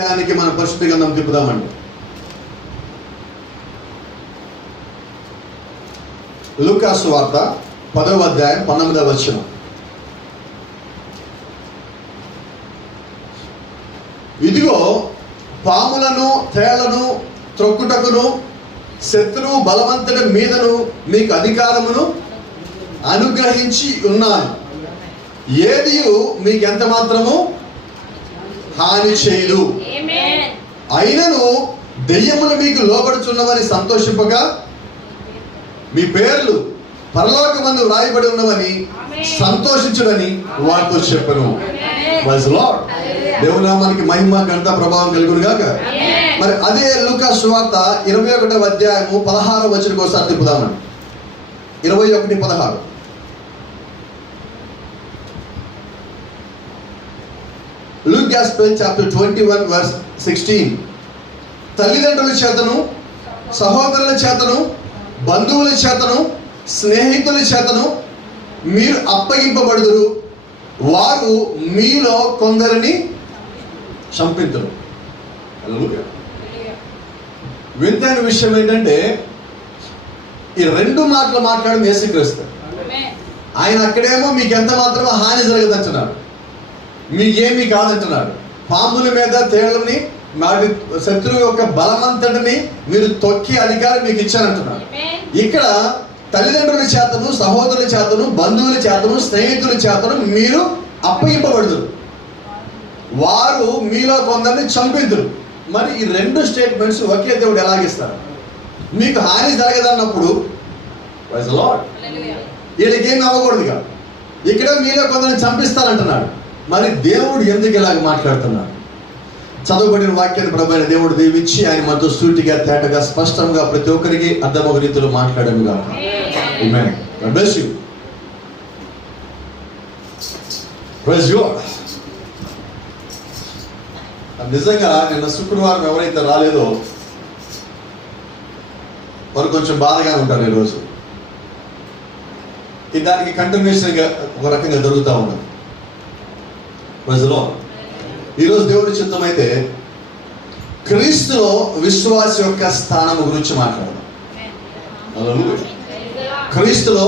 దానికి మన పరిశుద్ధ గ్రంథం తిప్పుదామండి. లూకా సువార్త 10వ అధ్యాయం 19వ వచనం. ఇదిగో పాములను తేళ్లను త్రొక్కుటకును శత్రువు బలవంతుడి మీదను మీకు అధికారమును అనుగ్రహించి ఉన్నాను. ఏదియు మీకెంత మాత్రము హాని చేయదు. అయినను దెయ్యములు మీకు లోబడుచున్నవని సంతోషింపగా మీ పేర్లు పరలోకమందు వ్రాయబడి ఉన్నవని సంతోషించుడని వారితో చెప్పను. దేవుని నామానికి మహిమ ఘనత ప్రభావం కలుగును గాక. మరి అదే లూకా సువార్త 21వ అధ్యాయము 16వ వచనం ఒకసారి తిప్పుదామండి. 21:16. Luke Gospel chapter 21 verse 16. తల్లిదండ్రుల చేతను సహోదరుల చేతను బంధువుల చేతను స్నేహితుల చేతను మీరు అప్పగింపబడుదురు, వారు మీలో కొందరిని చంపిద్దురు. వింతైన విషయం ఏంటంటే ఈ రెండు మాటలు మాట్లాడడం యేసుక్రీస్తు. ఆయన అక్కడేమో మీకు ఎంత మాత్రం హాని జరగదంటున్నాడు, మీకేమీ కాదంటున్నాడు. పాముల మీద తేళ్లని వాటి శత్రువు యొక్క బలమంతటిని మీరు తొక్కి అధికారం మీకు ఇచ్చారంటున్నాడు. ఇక్కడ తల్లిదండ్రుల చేతను సహోదరుల చేతను బంధువుల చేతను స్నేహితుల చేతను మీరు అప్పగింపబడుదురు, వారు మీలో కొందరిని చంపిద్దురు. మరి ఈ రెండు స్టేట్మెంట్స్ ఒకే దేవుడు ఎలాగిస్తారు? మీకు హాని జరగదన్నప్పుడు వీళ్ళకేమి అవ్వకూడదుగా, ఇక్కడ మీలో కొందరిని చంపిస్తారంటున్నాడు. మరి దేవుడు ఎందుకు ఇలాగ మాట్లాడుతున్నాడు? చదువుబడిన వాక్యాన్ని ప్రభువైన దేవుడు దీవించి ఆయన మనతో సూటిగా తేటగా స్పష్టంగా ప్రతి ఒక్కరికి అర్థమయ్యే రీతిలో మాట్లాడను గాక. Amen. God bless you. Praise God. నిజంగా నిన్న శుక్రవారం ఎవరైతే రాలేదో వారు కొంచెం బాధగా ఉంటారు. ఈరోజు దానికి కంటిన్యూషన్గా ఒక రకంగా జరుగుతూ ఉన్నది. ప్రజలో ఈరోజు దేవుడి చిత్తం అయితే క్రీస్తులో విశ్వాస యొక్క స్థానం గురించి మాట్లాడదాం. క్రీస్తులో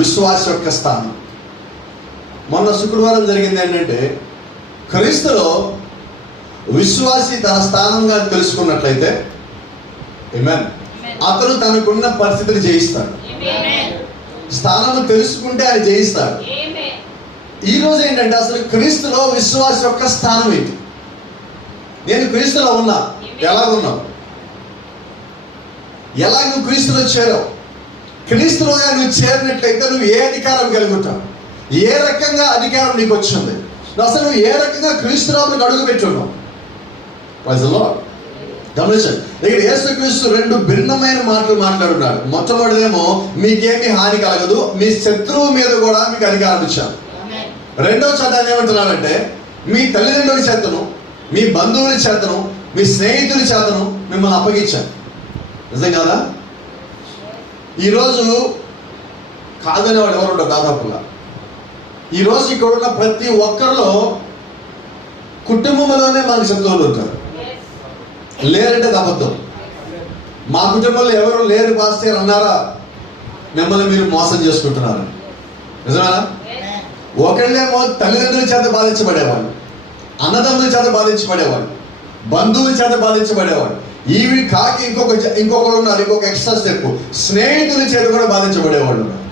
విశ్వాస యొక్క స్థానం. మొన్న శుక్రవారం జరిగింది ఏంటంటే, క్రీస్తులో విశ్వాసి తన స్థానంగా తెలుసుకున్నట్లయితే ఆమేన్, అతను తనకున్న పరిస్థితిని జయిస్తాడు. స్థానము తెలుసుకుంటే ఆయన జయిస్తాడు. ఈ రోజు ఏంటంటే అసలు క్రీస్తులో విశ్వాస యొక్క స్థానం ఏంటి? నేను క్రీస్తులో ఉన్నా, ఎలా ఉన్నావు? ఎలా నువ్వు క్రీస్తులో చేరావు? క్రీస్తులో నువ్వు చేరినట్లయితే నువ్వు ఏ అధికారం కలిగి ఉంటావు? ఏ రకంగా అధికారం నీకు వచ్చింది? అసలు నువ్వు ఏ రకంగా క్రీస్తులో అడుగు పెట్టున్నావు? ప్రజల్లో గమనించండి, ఇక్కడ యేసుక్రీస్తు రెండు భిన్నమైన మాటలు మాట్లాడున్నాడు. మొట్టమొదటిదేమో మీకేమీ హాని కలగదు, మీ శత్రువు మీద కూడా మీకు అధికారం ఇచ్చాను. రెండవ చట్టాన్ని ఏమంటున్నాడంటే, మీ తల్లిదండ్రుల చేతను మీ బంధువుల చేతను మీ స్నేహితుల చేతను మిమ్మల్ని అప్పగించాను. నిజం కాదా? ఈరోజు కాదనేవాడు ఎవరు ఉండరు దాదాపుగా. ఈరోజు ఇక్కడ ఉన్న ప్రతి ఒక్కరిలో కుటుంబంలోనే మనకు శత్రువులు ఉంటారు. లేరంటే అబద్ధం. మా కుటుంబంలో ఎవరు లేరు పాస్టర్ అన్నారా? మిమ్మల్ని మీరు మోసం చేసుకుంటున్నారు. నిజమేనా? ఒకళ్ళేమో తల్లిదండ్రుల చేత బాధించబడేవాళ్ళు, అన్నదమ్ముల చేత బాధించబడేవాళ్ళు, బంధువుల చేత బాధించబడేవాళ్ళు. ఇవి కాకి ఇంకొకరు ఉన్నారు, ఇంకొక ఎక్స్ట్రా స్టెప్, స్నేహితుల చేత కూడా బాధించబడేవాళ్ళు ఉన్నారు.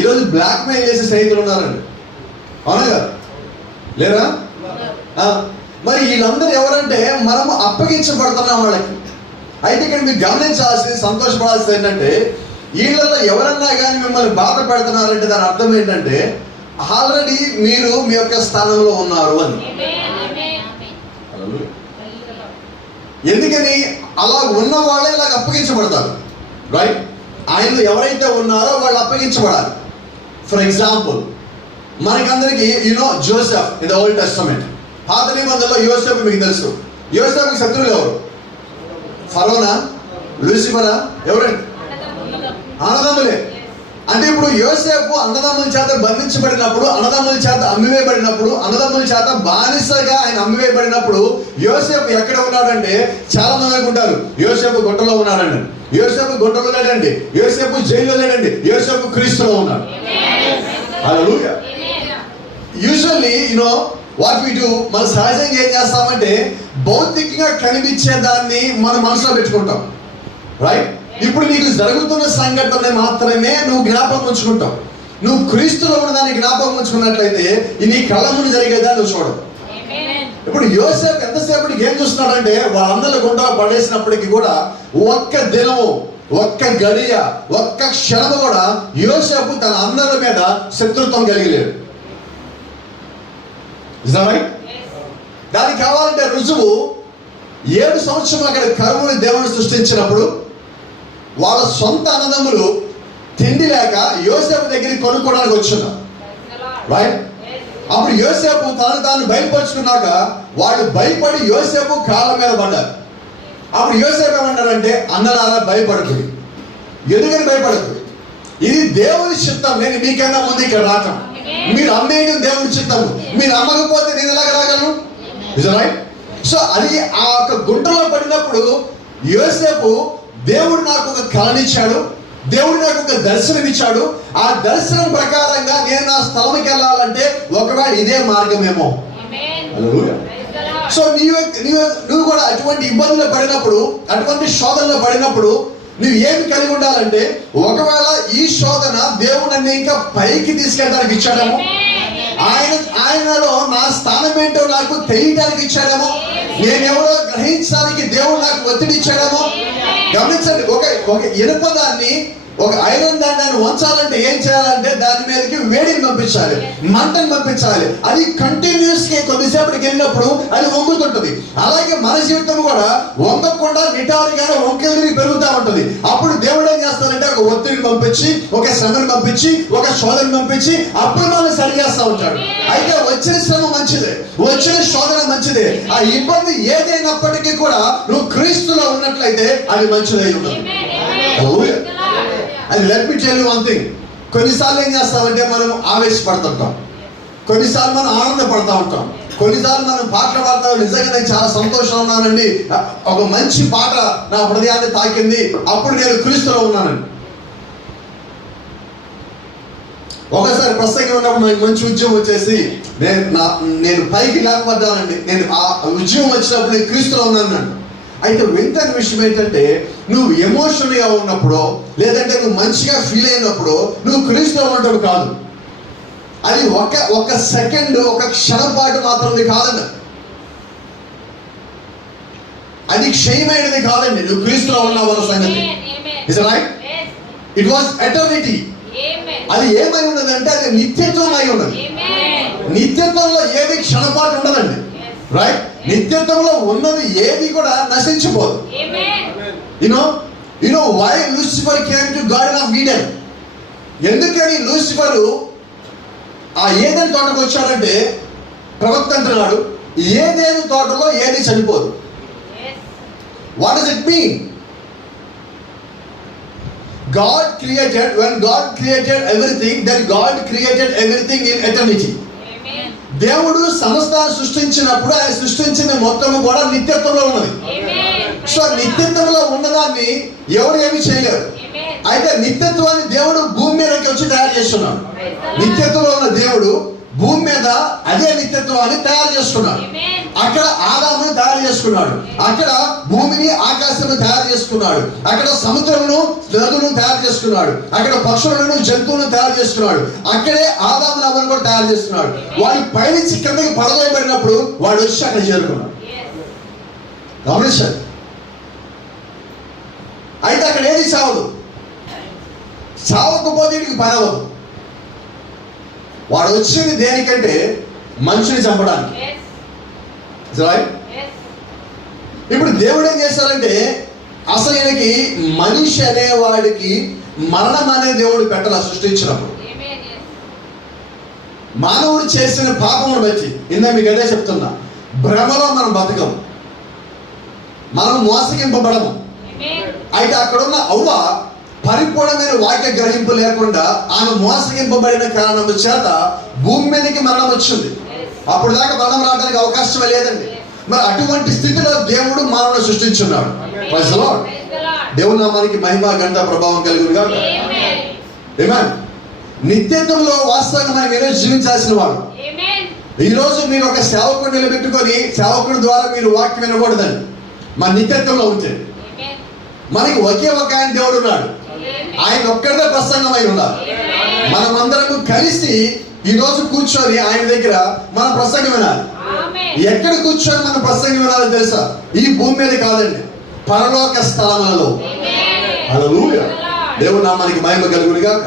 ఈరోజు బ్లాక్ మెయిల్ చేసే స్నేహితులు ఉన్నారండి, అవునా కదా? లేరా? మరి వీళ్ళందరూ ఎవరంటే మనము అప్పగించబడుతున్నాం వాళ్ళకి. అయితే ఇక్కడ మీరు గమనించాల్సింది, సంతోషపడాల్సింది ఏంటంటే, వీళ్ళలో ఎవరన్నా కానీ మిమ్మల్ని బాధ పెడుతున్నారంటే దాని అర్థం ఏంటంటే ఆల్రెడీ మీరు మీ యొక్క స్థానంలో ఉన్నారు అని. ఎందుకని అలా ఉన్న వాళ్ళే ఇలాగ అప్పగించబడతారు, రైట్? ఆయనలో ఎవరైతే ఉన్నారో వాళ్ళు అప్పగించబడాలి. ఫర్ ఎగ్జాంపుల్, మనకందరికి Joseph in the Old Testament, పాత నిబంధనలో యోసేపు మీకు తెలుసు. యోసేపుకి శత్రువులు ఎవరు? ఫరోనా, లూసిఫరా? ఎవరండి? అన్నదమ్ములే. అంటే ఇప్పుడు యోసేపు అన్నదమ్ముల చేత బంధించబడినప్పుడు, అన్నదమ్ముల చేత అమ్మివేయబడినప్పుడు, అన్నదమ్ముల చేత బానిసగా ఆయన అమ్మివేయబడినప్పుడు యోసేపు ఎక్కడ ఉన్నాడంటే, చాలా మంది అనుకుంటారు యోసేపు గుట్టలో ఉన్నాడండి. యోసేపు గుట్టలో లేడండి, యోసేపు జైల్లో లేడండి, యోసేపు క్రీస్తులో ఉన్నాడు. హల్లెలూయా. యూజువల్లీ వాట్ వి డూ, మన సహజంగా ఏం చేస్తామంటే భౌతికంగా కనిపించే దాన్ని మన మనసులో పెట్టుకుంటాం, రైట్? ఇప్పుడు నీకు జరుగుతున్న సంఘటన మాత్రమే నువ్వు జ్ఞాపకం ఉంచుకుంటావు. నువ్వు క్రీస్తులో ఉన్నదాన్ని జ్ఞాపకం ఉంచుకున్నట్లయితే నీ కళ్ళ ముందు జరిగేదా నువ్వు చూడవు. ఇప్పుడు యోసేపు ఎంతసేపటికి ఏం చూస్తున్నాడంటే, వాళ్ళందరూ గుంటలో పడేసినప్పటికీ కూడా ఒక్క దినము, ఒక్క గడియ, ఒక్క క్షణము కూడా యోసేపు తన అందరి మీద శత్రుత్వం కలిగలేడు. దానికి కావాలంటే రుజువు 7 సంవత్సరం అక్కడ కరువుని దేవుని సృష్టించినప్పుడు వాళ్ళ సొంత అన్నదమ్ములు తిండి లేక యోసేపు దగ్గరికి కొనుక్కోవడానికి వచ్చున్నారు, రైట్? అప్పుడు యోసేపు తాను బయలుపరుచుకున్నాక వాళ్ళు భయపడి యోసేపు కాళ్ళ మీద పడ్డారు. అప్పుడు యోసేపు ఏమన్నారంటే, అన్నలారా భయపడకుడి. ఎందుకని భయపడకు? ఇది దేవుని చిత్తం, నేను మీకన్నా ముందు ఇక్కడ రావటం. మీరు అమ్మేయడం దేవుని చిత్తము, మీరు అమ్మకపోతే నేను ఎలాగ రాగలను? రైట్? సో అది ఆ యొక్క గుంటలో పడినప్పుడు యోసేపు, దేవుడు నాకు ఒక కలనిచ్చాడు, దేవుడు నాకు ఒక దర్శనం ఇచ్చాడు, ఆ దర్శనం ప్రకారంగా నేను నా స్థలంకి వెళ్ళాలంటే ఒకవేళ ఇదే మార్గమేమో. సో నువ్వు కూడా అటువంటి ఇబ్బందులు పడినప్పుడు, అటువంటి శోధనలో పడినప్పుడు నువ్వు ఏమి కలిగి ఉండాలంటే, ఒకవేళ ఈ శోధన దేవుడు నన్ను ఇంకా పైకి తీసుకెళ్ళడానికి ఇచ్చాడేమో, ఆయనలో నా స్థానం ఏంటో నాకు తెలియడానికి ఇచ్చాడేమో, నేనెవరో గ్రహించడానికి దేవుడు నాకు ఒత్తిడి ఇచ్చాడేమో. గమనించండి, ఒక ఇనుప దాన్ని, ఒక ఐరన్ దాన్ని వంచాలంటే ఏం చేయాలంటే దాని మీదకి వేడిని పంపించాలి, మంటను పంపించాలి. అది కంటిన్యూస్ గా కొద్దిసేపటికి వెళ్ళినప్పుడు అది వంగుతుంటది. అలాగే మన జీవితం కూడా వంగకుండా నిటారుగానే వంకెళ్ళి పెరుగుతూ ఉంటది. అప్పుడు దేవుడు ఏం చేస్తారంటే ఒక ఒత్తిడిని పంపించి, ఒక శ్రమను పంపించి, ఒక శోధన పంపించి అప్పుడు మనం సరి చేస్తూ ఉంటాడు. అయితే వచ్చిన శ్రమ మంచిదే, వచ్చిన శోధన మంచిదే. ఆ ఇబ్బంది ఏదైనప్పటికీ కూడా నువ్వు క్రీస్తులో ఉన్నట్లయితే అది మంచిదై ఉంటుంది. అది let me tell you one thing. కొన్నిసార్లు ఏం చేస్తామంటే మనం ఆవేశపడుతుంటాం, కొన్నిసార్లు మనం ఆనందపడతా ఉంటాం, కొన్నిసార్లు మనం పాటలు పాడతాం. నిజంగా నేను చాలా సంతోషంగా ఉన్నానండి, ఒక మంచి పాట నా హృదయాన్ని తాకింది, అప్పుడు నేను క్రీస్తులో ఉన్నానండి. ఒకసారి ప్రసంగం ఉన్నప్పుడు నాకు మంచి ఉద్యోగం వచ్చేసి నేను పైకి లేకపోతానండి, నేను ఆ ఉద్యోగం వచ్చినప్పుడు నేను క్రీస్తులో ఉన్నాను. అయితే వింతైన విషయం ఏంటంటే, నువ్వు ఎమోషనల్గా ఉన్నప్పుడు, లేదంటే నువ్వు మంచిగా ఫీల్ అయినప్పుడు నువ్వు క్రీస్తులో ఉండటం కాదు. అది ఒక సెకండ్, ఒక క్షణం పాటు మాత్రమే కాదండి. అది క్షయమైనది కాదండి. నువ్వు క్రీస్తులో ఉన్నావు అన్న సంగతి. Is right? It was eternity. అది ఏమై ఉన్నదంటే అది నిత్యత్వం అయి ఉన్నది. నిత్యత్వంలో ఏది క్షణపాటు ఉండదండి, రైట్? నిత్యత్వంలో ఉన్నది ఏది కూడా నశించిపోదు. You know why Lucifer came to Garden of Eden? ఎందుకని లూసిఫరు ఆ ఏదైనా తోటకు వచ్చాడంటే, ప్రవక్త అంటున్నాడు ఏదైనా తోటలో ఏది చనిపోదు. What does it mean? God created, when God created everything, then God created everything in eternity. దేవుడు సమస్తాన్ని సృష్టించినప్పుడు ఆయన సృష్టించిన మొత్తము కూడా నిత్యత్వంలో ఉన్నది. సో నిత్యత్వంలో ఉన్నదాన్ని ఎవరు ఏమి చేయలేరు. అయితే నిత్యత్వాన్ని దేవుడు భూమి మీదకి వచ్చి తయారు చేస్తున్నాడు. నిత్యత్వంలో ఉన్న దేవుడు భూమి మీద అదే నిత్యత్వాన్ని తయారు చేసుకున్నాడు. అక్కడ ఆదామును తయారు చేసుకున్నాడు, అక్కడ భూమిని ఆకాశాన్ని తయారు చేసుకున్నాడు, అక్కడ సముద్రమును నదులను తయారు చేసుకున్నాడు, అక్కడ పక్షులను జంతువులను తయారు చేసుకున్నాడు, అక్కడే ఆదామును అవ్వను కూడా తయారు చేస్తున్నాడు. వాడు పైనుంచి కిందకి పడవేయబడినప్పుడు వాడు వచ్చి అక్కడ చేరుకున్నాడు. గమనించాడు. అయితే అక్కడ ఏది చావదు, చావకపోతే వీడికి పని అవ్వదు. వాడు వచ్చింది దేనికంటే మనుషుని చంపడానికి. ఇప్పుడు దేవుడు ఏం చేస్తాడంటే, అసలు ఈయనకి మనిషి అనేవాడికి మరణం అనే దేవుడు పెట్టాల సృష్టించినప్పుడు. మానవుడు చేసిన పాపమును బట్టి ఇందా మీకు అదే చెప్తున్నా, భ్రమలో మనం బతకము, మనం మోసగింపబడము. అయితే అక్కడున్న అవ్వ పరిపూర్ణమైన వాక్య గ్రహింపు లేకుండా ఆమె మోసగింపబడిన కారణం చేత భూమి మీదకి మరణం వచ్చింది. అప్పుడు దాకా మరణం రావడానికి అవకాశమే లేదండి. మరి అటువంటి స్థితిలో దేవుడు మానవుని సృష్టించున్నాడు. Praise the Lord. దేవుని నామానికి మహిమ ఘనత ప్రభావం కలుగునుగా. ఆమేన్. నిత్యత్వంలో వాస్తవంగా మనం ఈరోజు జీవించాల్సిన వాడు. ఈ రోజు మీరు ఒక సేవకుడు నిలబెట్టుకొని సేవకుడి ద్వారా మీరు వాక్యం వినకూడదండి. మన నిత్యత్వంలో ఉంటే మనకి ఒకే ఒక ఆయన దేవుడు ఉన్నాడు. ఆయన ఒక్కడే ప్రసన్నమై ఉన్నారు. మనమందరం కలిసి ఈ రోజు కూర్చొని ఆయన దగ్గర మన ప్రసంగం వినాలి. ఎక్కడ కూర్చొని మన ప్రసంగం వినాలో తెలుసా? ఈ భూమి మీద కాదండి, పరలోక స్థలములలో. హల్లెలూయా. దేవుని నామానికి మహిమ కలుగును గాక.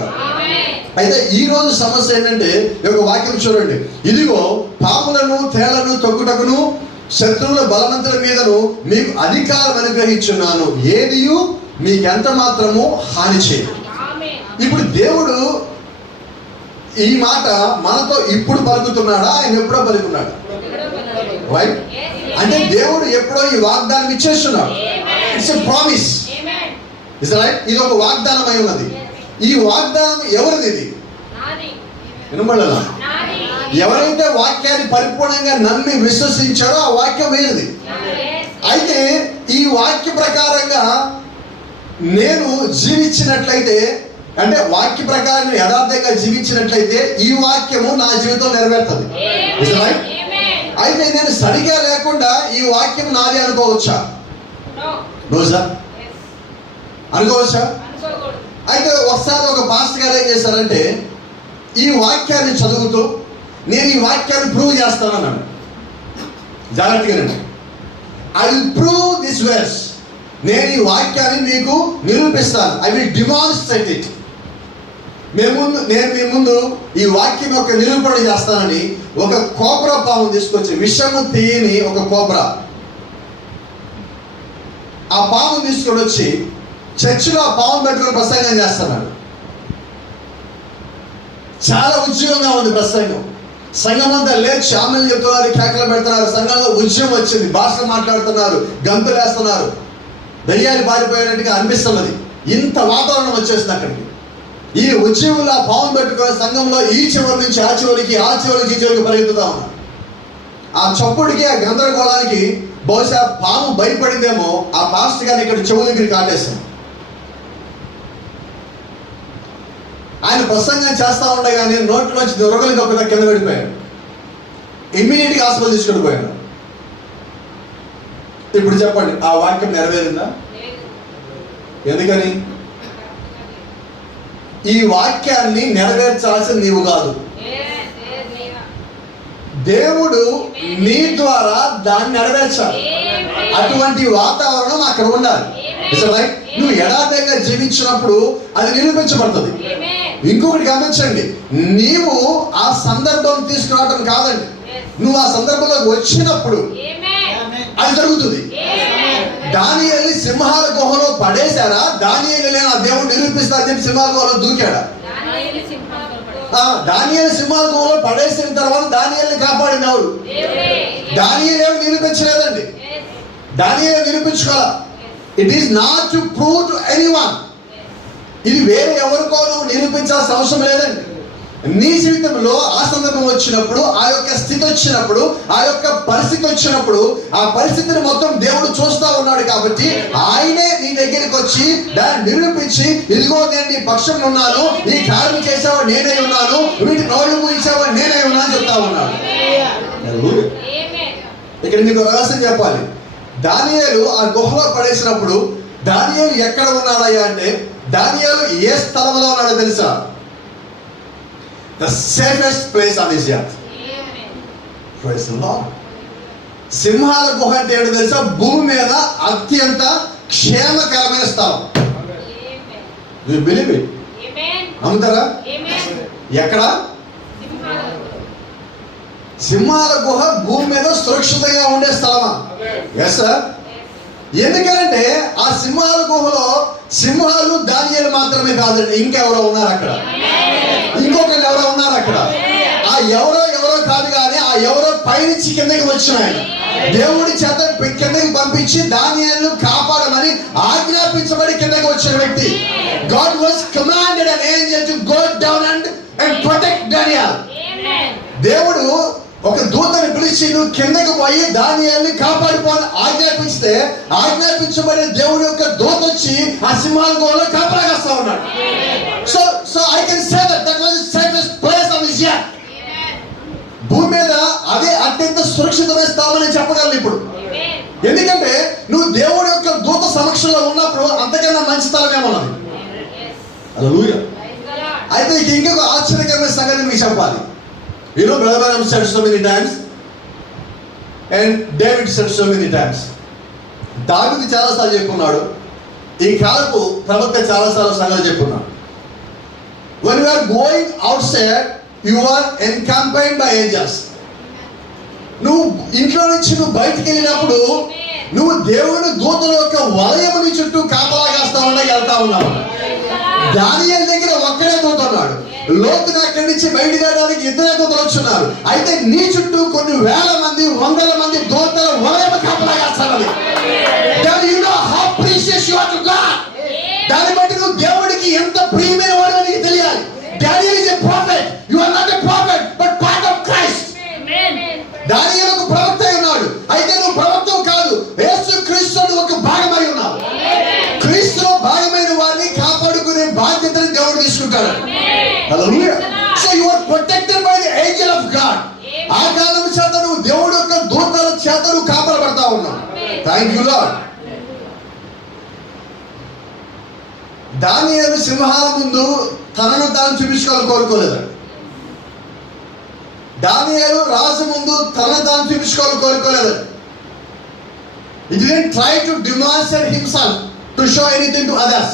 అయితే ఈ రోజు సమస్య ఏంటంటే, ఒక వాక్యం చూడండి. ఇదిగో పాములను తేళ్లను తొక్కుటకును శత్రువుల బలవంతుల మీదను మీకు అధికారం అనుగ్రహించున్నాను, ఏదియు మీకెంత మాత్రము హాని చేయదు. ఇప్పుడు దేవుడు ఈ మాట మనతో ఇప్పుడు పలుకుతున్నాడా? ఆయన ఎప్పుడో పలుకున్నాడు. రైట్? అంటే దేవుడు ఎప్పుడో ఈ వాగ్దానం ఇచ్చేస్తున్నాడు. It's a promise. Is right? ఇది ఒక వాగ్దానం అయి ఉన్నది. ఈ వాగ్దానం ఎవరిది? ఇది వినబడలా? ఎవరైతే వాక్యాన్ని పరిపూర్ణంగా నమ్మి విశ్వసించారో ఆ వాక్యం వేరుది. అయితే ఈ వాక్య ప్రకారంగా నేను జీవించినట్లయితే, అంటే వాక్య ప్రకారం యథార్థంగా జీవించినట్లయితే ఈ వాక్యము నా జీవితంలో నెరవేరుతుంది. అయితే నేను సరిగా లేకుండా ఈ వాక్యం నాది అనుకోవచ్చా? రోజా అనుకోవచ్చా? అయితే ఒకసారి ఒక పాస్టర్ గారు ఏం చేశారంటే, ఈ వాక్యాన్ని చదువుతూ నేను ఈ వాక్యాన్ని ప్రూవ్ చేస్తానన్నాను. జాగ్రత్తగానండి. I will prove this verse. నేను ఈ వాక్యాన్ని మీకు నిరూపిస్తాను. I will demonstrate it. నేను మీ ముందు ఈ వాక్యం యొక్క నిరూపణ చేస్తానని ఒక కోబ్రా పాము తీసుకొచ్చి, విషము తీయని ఒక కోబ్రా, ఆ పాము తీసుకొని వచ్చి చర్చిలో ఆ పాము పెట్టుకుని ప్రసంగం చేస్తున్నాడు. చాలా ఉద్యోగంగా ఉంది ప్రసంగం. సంఘం అంతా లేచి ఆమెలు చెప్తున్నారు, కేకలు పెడుతున్నారు. సంఘంలో ఉద్యమం వచ్చింది. భాషలు మాట్లాడుతున్నారు, గంతులు వేస్తున్నారు. దయ్యాలు పారిపోయినట్టుగా అనిపిస్తున్నది. ఇంత వాతావరణం వచ్చేసింది అక్కడికి. ఈ ఉద్యమంలో ఆ పాము పెట్టుకుని సంఘంలో ఈ చివరి నుంచి ఆ చివరికి, ఆ చివరికి ఈ చివరికి పరిగెత్తుతా ఉన్నారు. ఆ చప్పుడికి, ఆ గందరగోళానికి బహుశా పాము భయపడిందేమో ఆ పాస్టర్ గారిని ఇక్కడ చెవు దగ్గర కాటేస్తాం. ఆయన ప్రసంగం చేస్తా ఉండగానే నోట్లోంచి దొరకలు కప్పుదా కింద పడిపోయాడు. ఇమ్మీడియట్గా హాస్పిటల్ తీసుకుని పోయాడు. ఇప్పుడు చెప్పండి, ఆ వాక్యం నెరవేరిందా? ఎందుకని? ఈ వాక్యాన్ని నెరవేర్చాల్సింది నీవు కాదు, దేవుడు నీ ద్వారా దాన్ని నెరవేర్చాలి. అటువంటి వాతావరణం అక్కడ ఉండాలి. నువ్వు యథార్థంగా జీవించినప్పుడు అది నిరూపించబడుతుంది. ఇంకొకటి గమనించండి, నీవు ఆ సందర్భం తీసుకురావడం కాదండి, నువ్వు ఆ సందర్భంలోకి వచ్చినప్పుడు అది జరుగుతుంది. దానియేలుని సింహాల గుహలో పడేశారా? దానియేలుని నా దేవుడు నిరూపిస్తా అని చెప్పి సింహాల గుహలో దూకాడా? దానియేలు సింహాల గుహలో పడేసిన తర్వాత దానియేలుని కాపాడిన ఎవరు? దానియేలు ఏమి నిరూపించలేదండి. దానియేలు నిరూపించుకోవాలా. It is not to prove to anyone. ఇది వేరే ఎవరికో నువ్వు నిరూపించాల్సిన అవసరం లేదండి. నీ జీవితంలో ఆ సందర్భం వచ్చినప్పుడు, ఆ యొక్క స్థితి వచ్చినప్పుడు, ఆ యొక్క పరిస్థితి వచ్చినప్పుడు, ఆ పరిస్థితిని మొత్తం దేవుడు చూస్తా ఉన్నాడు. కాబట్టి ఆయనే నీ దగ్గరికి వచ్చి దాన్ని నిరూపించి, ఇదిగో నేను నీ పక్షంలో ఉన్నాను, ఈ కార్యం చేసేవాడు నేనే ఉన్నాను, వీటి నోళ్ళు మూయించేవాడు నేనే ఉన్నాను చెప్తా ఉన్నాడు. ఇక్కడ మీకు రహస్యం చెప్పాలి. దానియేలు ఆ గుహలో పడేసినప్పుడు దానియేలు ఎక్కడ ఉన్నాడయ్యా అంటే, దానియేలు ఏ స్థలంలో ఉన్నాడో తెలుసా? The safest place on this earth. Praise the Lord. సింహాల గుహ అంటే ఏంటో తెలుసా? భూమి మీద అత్యంత క్షేమకరమైన స్థలం. You believe it? నమ్ముతారా? ఎక్కడ? సింహాల గుహ భూమి మీద సురక్షితంగా ఉండే స్థలమా? Yes sir. ఎందుకంటే ఆ సింహాల గుహలో సింహాలు దానియేలు మాత్రమే కాదండి, ఇంకెవరో ఉన్నారు అక్కడ, ఇంకొకరు ఎవరో ఉన్నారు అక్కడ. ఆ ఎవరో కాదు కానీ ఆ ఎవరో పైనుంచి కిందకి వచ్చినాయి. దేవుడి చేత కిందకి పంపించి దానియేలును కాపాడమని ఆజ్ఞాపించబడి కిందకి వచ్చిన వ్యక్తి. God was commanded an angel to go down and protect Daniel. దేవుడు ఒక దూతని పిలిచి నువ్వు కిందకి పోయి దానియేలుని కాపాడిపోని ఆజ్ఞాపించబడిన దేవుడి యొక్క దూత వచ్చి ఆ సింహాల గుహలో కాపలా కాస్తా ఉన్నాడు. So I can say that was the safest place on this earth. భూమి మీద అదే అత్యంత సురక్షితమైన స్థానం అని చెప్పగలను ఇప్పుడు. ఎందుకంటే నువ్వు దేవుడి యొక్క దూత సమక్షంలో ఉన్నప్పుడు అంతకన్నా మంచి స్థలం ఏమన్నది. హల్లెలూయా. అయితే ఇంకొక ఆశ్చర్యకరమైన సంగతి మీకు చెప్పాలి. You know, Brother Branham said so many times and David said so many times. దావీదు చాలాసార్లు చెప్పుకున్నాడు, ఈ కాలపు ప్రవక్త చాలాసార్లు సంగతి చెప్పుకున్నాడు. When you are going outside, you are encamped by angels. నువ్వు ఇంట్లో నుంచి నువ్వు బయటికి వెళ్ళినప్పుడు నువ్వు దేవుని దూతల యొక్క వలయముని చుట్టూ కాపలా కాస్తా వెళ్తా ఉన్నావు. దానియేలు దగ్గర ఒక్కడే దూత ఉన్నాడు. లోతుని అక్కడి నుంచి బయటికి వెళ్ళడానికి ఇద్దరే దూతలు వచ్చున్నారు. అయితే నీ చుట్టూ కొన్ని వేల మంది, వందల మంది దూతల వలయము కాపలా కాస్తానని. దాన్ని బట్టి నువ్వు దేవుడికి ఎంత ప్రియమైన వాడు నీకు తెలియాలి. Daniel is a prophet. You are not a prophet, but part of Christ. దానియేలు ఒక ప్రవక్త ఉన్నాడు. అయితే నువ్వు ప్రవక్తవు కాదు, యేసు క్రీస్తులో ఒక భాగమై ఉన్నావు. క్రీస్తులో భాగమైన వారిని కాపాడుకునే బాధ్యతను దేవుడు తీసుకుంటాడు. హల్లెలూయా. So you are protected by the angel of God. ఆ కారణం చేత నువ్వు దేవుడి యొక్క దూతల చేత నువ్వు కాపాడబడతా ఉన్నావు. Thank you Lord. దానియేలు సింహాల ముందు తనను తాను చూపించుకోవాలని కోరుకోలేదండి. దానియేలు రాజు ముందు తనను తాను చూపించుకోవాలని కోరుకోలేదండి. He didn't try to demonstrate himself to show anything to others.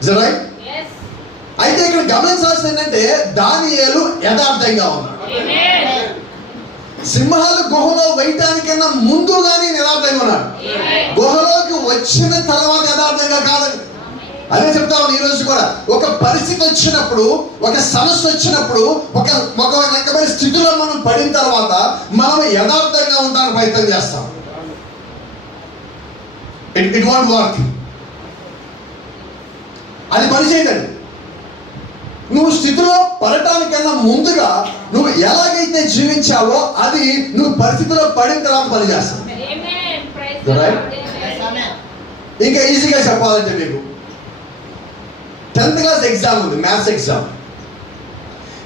Is that right? Yes. అయితే ఇక్కడ గమనించాల్సింది ఏంటంటే దానియేలు యథార్థంగా ఉన్నాడు. సింహాల గుహలో వేయటానికన్నా ముందుగానే యథార్థంగా ఉన్నాడు. గుహలోకి వచ్చిన తర్వాత యథార్థంగా కాదండి. అదే చెప్తా ఉన్నాను ఈ రోజు కూడా. ఒక పరిస్థితి వచ్చినప్పుడు, ఒక సమస్య వచ్చినప్పుడు, ఒక రకమైన స్థితిలో మనం పడిన తర్వాత మనం యథార్థంగా ఉండడానికి ప్రయత్నం చేస్తాం. It want work. అది పని చేయదండి. నువ్వు స్థితిలో పడటానికన్నా ముందుగా నువ్వు ఎలాగైతే జీవించావో అది నువ్వు పరిస్థితిలో పడిన తర్వాత పని చేస్తావు. ఇంకా ఈజీగా చెప్పాలంటే మీకు 10th క్లాస్ ఎగ్జామ్ ఉంది, మ్యాథ్స్ ఎగ్జామ్.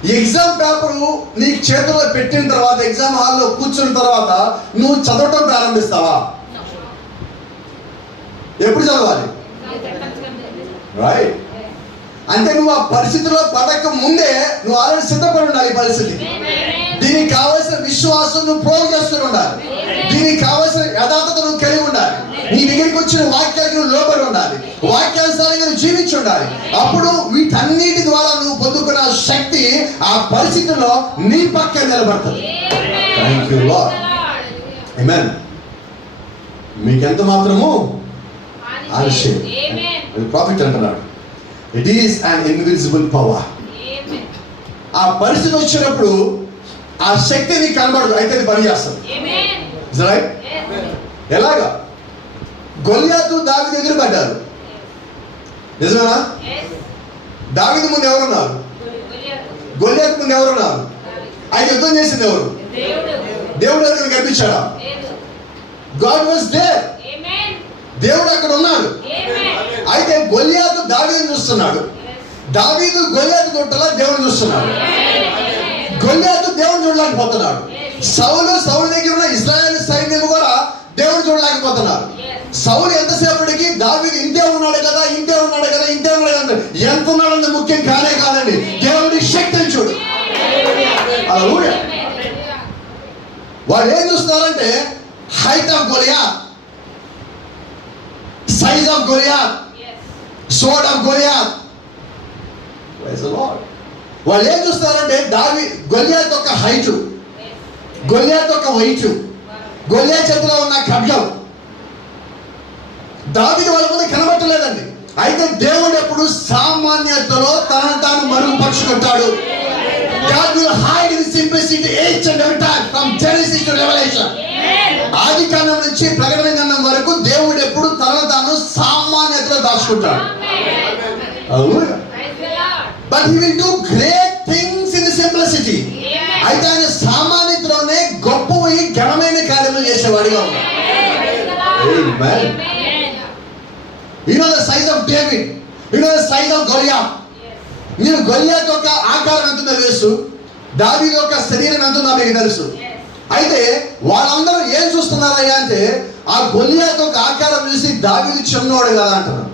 ఈ ఎగ్జామ్ పేపర్ నీకు చేతిలో పెట్టిన తర్వాత, ఎగ్జామ్ హాల్లో కూర్చున్న తర్వాత నువ్వు చదవటం ప్రారంభిస్తావా? ఎప్పుడు చదవాలి? రైట్. అంటే నువ్వు ఆ పరిస్థితిలో పడక ముందే నువ్వు ఆల్రెడీ సిద్ధపడి ఉండాలి. ఈ పరిస్థితి దీనికి కావాల్సిన విశ్వాసం నువ్వు ప్రోగు చేస్తూ ఉండాలి. దీనికి కావాల్సిన యథార్థత నువ్వు కలిగి ఉండాలి. నీ దగ్గరికి వచ్చిన వాక్యానికి నువ్వు లోబడి ఉండాలి. వాక్యానుసారంగా నువ్వు జీవించి ఉండాలి. అప్పుడు వీటన్నిటి ద్వారా నువ్వు పొందుకున్న శక్తి ఆ పరిస్థితిలో నీ పక్కన నిలబడుతుంది. Thank you Lord. ఆమేన్. మీకెంత మాత్రము ఆలస్యం. ప్రాఫిట్ అంటున్నాడు. It is an invisible power. ఆ పరిస్థితి వచ్చినప్పుడు ఆ శక్తి నీకు కనబడదు, అయితే అది పని చేస్తుంది. ఎలాగా? గొల్యాతు దావీదు ఎదురు పడ్డారు. నిజమేనా? దావీదు ముందు ఎవరున్నారు? గొల్యాతు ముందు ఎవరున్నారు? ఆయన యుద్ధం చేసింది ఎవరు? దేవుడు అక్కడ కనిపించాడా? God was there. దేవుడు అక్కడ ఉన్నాడు. అయితే గొల్యాతు దావీదుని చూస్తున్నాడు. దావీదు గొల్యాతు చూడాల, దేవుని చూస్తున్నాడు. గొల్యాతు దేవుని చూడలేకపోతున్నాడు. సౌలు దగ్గర ఉన్న ఇశ్రాయేలు సైన్యం కూడా దేవుని చూడలేకపోతున్నారు. సౌలు ఎంతసేపటికి దావీదు ఇంతే ఉన్నాడు కదా, ఇంతే ఉన్నాడు కదా, ఇంతే ఉన్నాడు కదా, ఎంత ఉన్నాడన్నది ముఖ్యం కాదండి. దేవుడి శక్తిని చూడు. హల్లెలూయా. వాళ్ళు ఏం చూస్తున్నారంటే height of Goliath, size of Goliath, sword of Goliath. Praise the Lord. వాళ్ళు ఏం చూస్తారంటే గొలియాత్ యొక్క హైట్, గొలియాత్ యొక్క వెయిట్, గొలియాత్ చేతిలో ఉన్న ఖడ్గం. దావీదు వాళ్ళ ముందు కనబట్టలేదండి. అయితే దేవుడు ఎప్పుడు సామాన్యతలో తనను తాను మరుగుపరుచుకుంటాడు. God will hide in simplicity each and every time from Genesis to Revelation. ఆది కాండం నుంచి ప్రకటన గ్రంథం వరకు దేవుడు ఎప్పుడు తనను తాను సామాన్యతలో దాచుకుంటాడు. But he will do great things in the simplicity. అయితే ఆయన సామాన్యతలోనే గొప్పవి ఘనమైన కార్యములు చేసేవాడిగా ఉన్నాడు. Amen. You know the size of David. You know the size of Goliath. మీరు గొలియాత్ యొక్క ఆకారం ఎంతుందో తెలుసు, దావీదు యొక్క శరీరం ఎంతుందో మీకు తెలుసు. అయితే వాళ్ళందరూ ఏం చూస్తున్నారయ్యా అంటే ఆ గొలియాత్ యొక్క ఆకారం చూసి దావీదు చిన్నోడు కదా అంటున్నారు.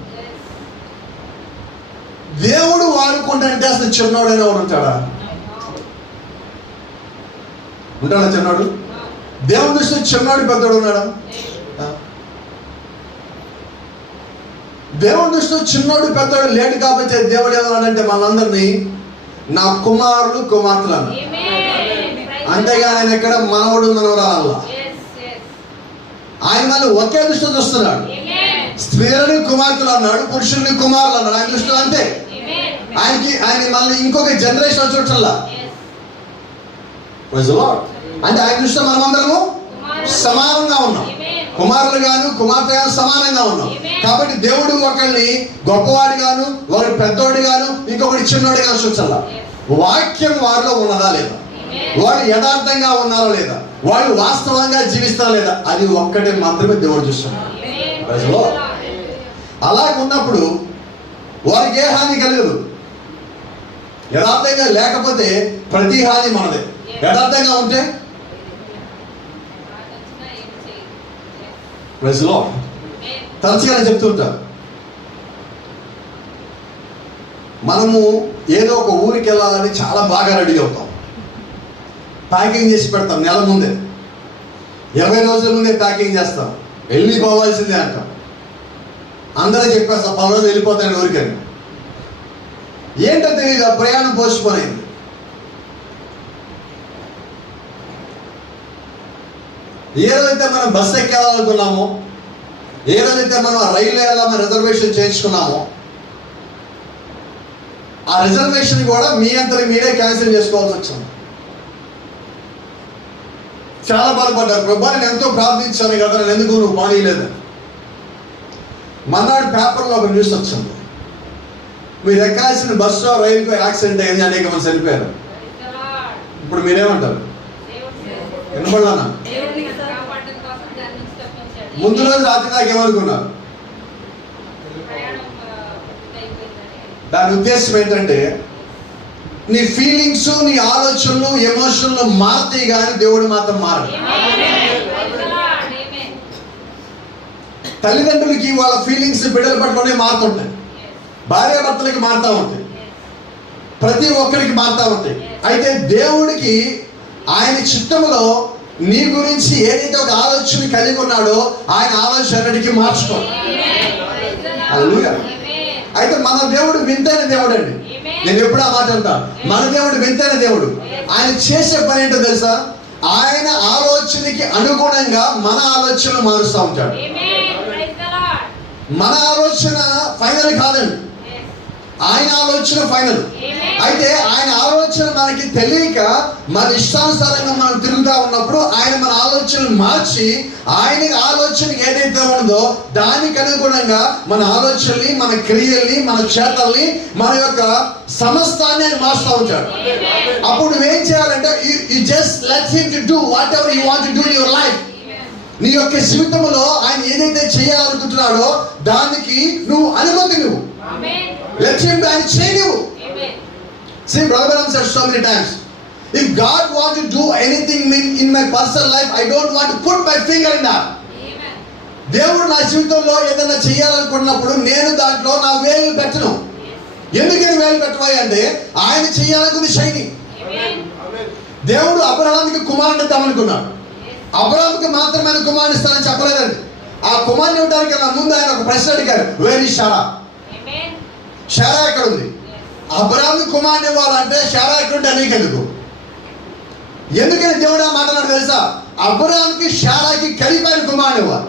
దేవుడు వాడుకుంటే అసలు చిన్నోడైనా వాడు ఉంటాడా? ఉంటాడా చిన్నోడు? దేవుడు దృష్టిలో చిన్నోడు పెద్దోడు ఉన్నాడా? దేవుడి దృష్టిలో చిన్నోడు పెద్దోడు లేడు కాబట్టి దేవుడు ఏమన్నాడంటే మనందరినీ నా కుమారులు కుమార్తెలు అన్న. అంతేగాని ఆయన ఎక్కడ మనవడు మనవరాల ఆయన మళ్ళీ ఒకే దృష్టిలో చూస్తున్నాడు. స్త్రీలని కుమార్తెలు అన్నాడు, పురుషుల్ని కుమారులు అన్నాడు. ఆయన దృష్టిలో అంతే. ఆయన మళ్ళీ ఇంకొక జనరేషన్ చూడటంలా. అంటే ఆయన దృష్టిలో మనమందరము సమానంగా ఉన్నాం. కుమారులు గాను కుమార్తె గాను సమానంగా ఉన్నాం. కాబట్టి దేవుడు ఒకరిని గొప్పవాడి గాను, ఒకరి పెద్దోడి గాను, ఇంకొకటి చిన్నోడి గాను చూచాల. వాక్యం వారిలో ఉన్నదా లేదా, వాడు యథార్థంగా ఉన్నారా లేదా, వాడు వాస్తవంగా జీవిస్తారా లేదా, అది ఒక్కటే మాత్రమే దేవుడు చూస్తున్నాడు. అలాగ ఉన్నప్పుడు వారికి ఏ హాని కలగదు. యథార్థంగా లేకపోతే ప్రతి హాని మనదే. యథార్థంగా ఉంటే తరచుగా చెప్తుంటా, మనము ఏదో ఒక ఊరికి వెళ్ళాలని చాలా బాగా రెడీ అవుతాం. ప్యాకింగ్ చేసి పెడతాం నెల ముందే, 20 రోజుల ముందే ప్యాకింగ్ చేస్తాం. వెళ్ళిపోవాల్సిందే అంటాం. అందరూ చెప్పేస్తాం 10 రోజులు వెళ్ళిపోతాయని ఊరికని. ఏంటో తెలియదు, ఆ ప్రయాణం పోస్ట్పోన్ అయింది. ఏ రోజైతే మనం బస్సు ఎక్కాలనుకున్నామో, ఏ రోజైతే మనం రైలు వెళ్ళాలని రిజర్వేషన్ చేయించుకున్నామో, ఆ రిజర్వేషన్ కూడా మీ అంతటి మీరే క్యాన్సిల్ చేసుకోవాల్సి వచ్చింది. చాలా బాధపడ్డారు. ప్రభా నేను ఎంతో ప్రార్థించాను కదా, నేను ఎందుకు నువ్వు మానేయలేదు. మన్నాడు పేపర్లో ఒక న్యూస్ వచ్చింది, మీరు ఎక్కాల్సిన బస్సు రైలుకు యాక్సిడెంట్ అయింది, అనేక మంది చనిపోయారు. ఇప్పుడు మీరేమంటారు? వినపడనా? ముందు రోజు రాత్రి దాకా ఏమనుకున్నారు? దాని ఉద్దేశం ఏంటంటే నీ ఫీలింగ్స్, నీ ఆలోచనలు, ఎమోషన్లు మారుతాయి కానీ దేవుడు మాత్రం మారడు. తల్లిదండ్రులకి వాళ్ళ ఫీలింగ్స్ బిడ్డల పట్లనే మారుతుంటాయి. భార్యాభర్తలకి మారుతూ ఉంటాయి. ప్రతి ఒక్కరికి మారుతూ ఉంటాయి. అయితే దేవుడికి ఆయన చిత్తములో నీ గురించి ఏదైతే ఒక ఆలోచన కలిగి ఉన్నాడో ఆయన ఆలోచన అన్నిటికీ మార్చుకోవాలి. హల్లెలూయా. అయితే మన దేవుడు వింతైన దేవుడు అండి. నేను ఎప్పుడు ఆ మాట అంటా, మన దేవుడు వింతైన దేవుడు. ఆయన చేసే పని ఏంటో తెలుసా? ఆయన ఆలోచనకి అనుగుణంగా మన ఆలోచనలు మారుస్తూ ఉంటాడు. మన ఆలోచన ఫైనల్ కాదండి, ఆయన ఆలోచన ఫైనల్. అయితే ఆయన ఆలోచన మనకి తెలియక మన ఇష్టానుసారంగా మనం తిరుగుతూ ఉన్నప్పుడు ఆయన మన ఆలోచనలు మార్చి ఆయన ఆలోచన ఏదైతే ఉందో దానికి అనుగుణంగా మన ఆలోచనల్ని, మన క్రియల్ని, మన చేతల్ని, మన యొక్క సమస్తాన్ని ఆయన మారుస్తూ ఉంటాడు. అప్పుడు నువ్వేం చేయాలంటే you just let him to do whatever you want to do in your life. నీ యొక్క జీవితంలో ఆయన ఏదైతే చేయాలనుకుంటున్నాడో దానికి నువ్వు అనుమతి నువ్వు let him ఆయన చేయనివ్వు. See, Brother Branham said so many times, if God wants to do anything in my personal life, I don't want to put my finger in that. దేవుడు నా జీవితంలో ఏదైనా చేయాలనుకున్నప్పుడు నేను దాంట్లో నా వేలు పెట్టను. ఎందుకని వేలు పెట్టవాలి అంటే ఆయన చేయాలనుకుని శైలి. దేవుడు అబ్రహాముకి కుమారుని ఇద్దామనుకున్నాడు. అబ్రహాముకి మాత్రమే కుమారుని ఇస్తానని చెప్పలేదండి. ఆ కుమారుని ఇవ్వడానికి ముందు ఆయన ఒక ప్రశ్న అడిగారు, వేర్ ఈజ్ శారా? శారా ఎక్కడ ఉంది? అబ్రహాము కుమారుని ఇవ్వాలంటే శారా ఎక్కడుంటే నీకెందుకు? ఎందుకని దేవుడు ఆ మాట్లాడాడు తెలుసా? అబ్రహాముకి శారాకి కలిపాను కుమారుని ఇవ్వాలి.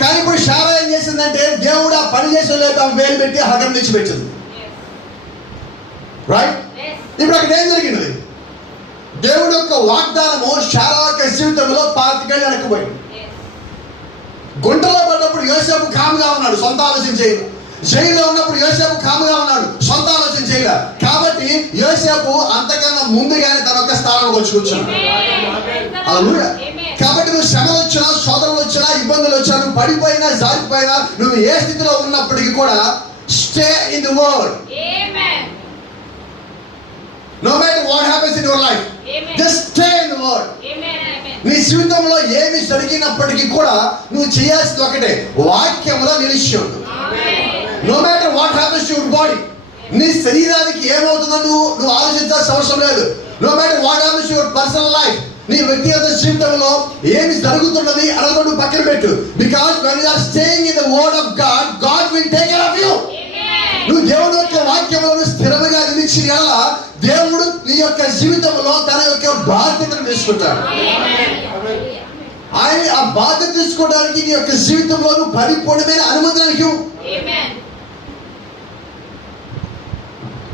కానీ ఇప్పుడు శారా ఏం చేసిందంటే దేవుడు ఆ పని చేసిన లేదు వేలు పెట్టి హగం తెచ్చిపెట్టింది. రైట్? ఇప్పుడు అక్కడ ఏం జరిగినది? దేవుడి యొక్క వాగ్దానము శారా యొక్క జీవితంలో 25 ఏళ్ళు వెనక్కిపోయింది. గుంటలో పడ్డప్పుడు యోసేపు కాముగా ఉన్నాడు, సొంత ఆలోచన చేయలేదు. జైల్లో ఉన్నప్పుడు యోసేపు కాముగా ఉన్నాడు, సొంత ఆలోచన చేయలేదు. కాబట్టి యోసేపు అంతకన్నా ముందుగానే తన యొక్క స్థానంలోకి వచ్చి కూర్చున్నాడు. హల్లెలూయా. కాబట్టి నువ్వు శ్రమలు వచ్చినా, శోధనలు వచ్చినా, ఇబ్బందులు వచ్చినా, నువ్వు పడిపోయినా, జారిపోయినా, నువ్వు ఏ స్థితిలో ఉన్నప్పటికీ కూడా stay in the word. No matter what happens in your life, just stay in the word. నీ జీవితంలో ఏమి జరిగినప్పటికీ కూడా నువ్వు చేయాల్సింది ఒకటే, వాక్యంలో నిలిచి ఉండు. No matter what happens to your body, నీ శరీరానికి ఏమవుతుందో నువ్వు ఆలోచించాల్సిన అవసరం లేదు. No matter what happens to your personal life, నీ వ్యక్తిగత జీవితంలో ఏమి జరుగుతున్నది అనగా నువ్వు పక్కన పెట్టు. Because when you are staying in the word of God, God will take care of you. నువ్వు దేవుడు యొక్క వాక్యంలో స్థిరముగా నిలిచి ఎలా దేవుడు నీ యొక్క జీవితంలో తన యొక్క బాధ్యతను తీసుకుంటాడు. ఆయన ఆ బాధ్యత తీసుకోవడానికి నీ యొక్క జీవితంలో నువ్వు పరిపూర్ణమైన అనుమతి.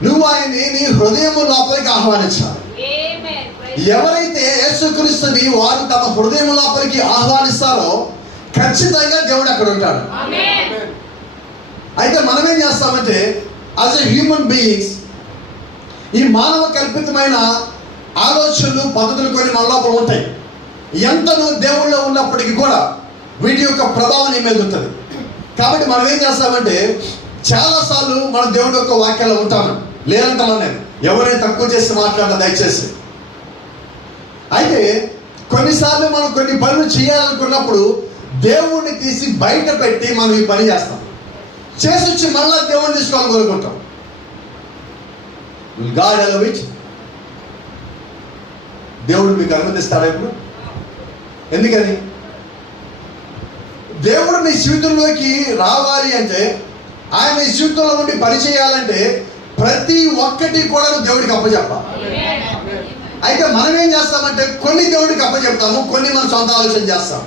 నువ్వు ఆయన్ని నీ హృదయం లోపలికి ఆహ్వానించాలి. ఎవరైతే యేసుక్రీస్తుని వారు తమ హృదయం లోపలికి ఆహ్వానిస్తారో ఖచ్చితంగా దేవుడు అక్కడ ఉంటాడు. అయితే మనం ఏం చేస్తామంటే యాజ్ ఎ హ్యూమన్ బీయింగ్స్ ఈ మానవ కల్పితమైన ఆలోచనలు, పద్ధతులు కొన్ని మన లోపల ఉంటాయి. ఎంత నువ్వు దేవుళ్ళో ఉన్నప్పటికీ కూడా వీటి యొక్క ప్రభావం నీ మీద ఉంటుంది. కాబట్టి మనం ఏం చేస్తామంటే చాలాసార్లు మన దేవుడి యొక్క వాక్యాల్లో ఉంటాను, లేదంటాను నేను, ఎవరైనా తక్కువ చేసి మాట్లాడాలి దయచేసి. అయితే కొన్నిసార్లు మనం కొన్ని పనులు చేయాలనుకున్నప్పుడు దేవుణ్ణి తీసి బయట పెట్టి మనం ఈ పని చేస్తాం. చేసి వచ్చి మళ్ళా దేవుణ్ణి తీసుకోవాలని కోరుకుంటాం. God allow it. దేవుడు మీకు అనుమతిస్తాడా ఇప్పుడు? ఎందుకని? దేవుడు మీ జీవితంలోకి రావాలి అంటే, ఆయన మీ జీవితంలో ఉండి పని చేయాలంటే ప్రతి ఒక్కటి కూడా దేవుడికి అప్పచెప్పాలి. అయితే మనం ఏం చేస్తామంటే కొన్ని దేవుడికి అప్పచెప్తాము, కొన్ని మనం సొంత ఆలోచన చేస్తాం.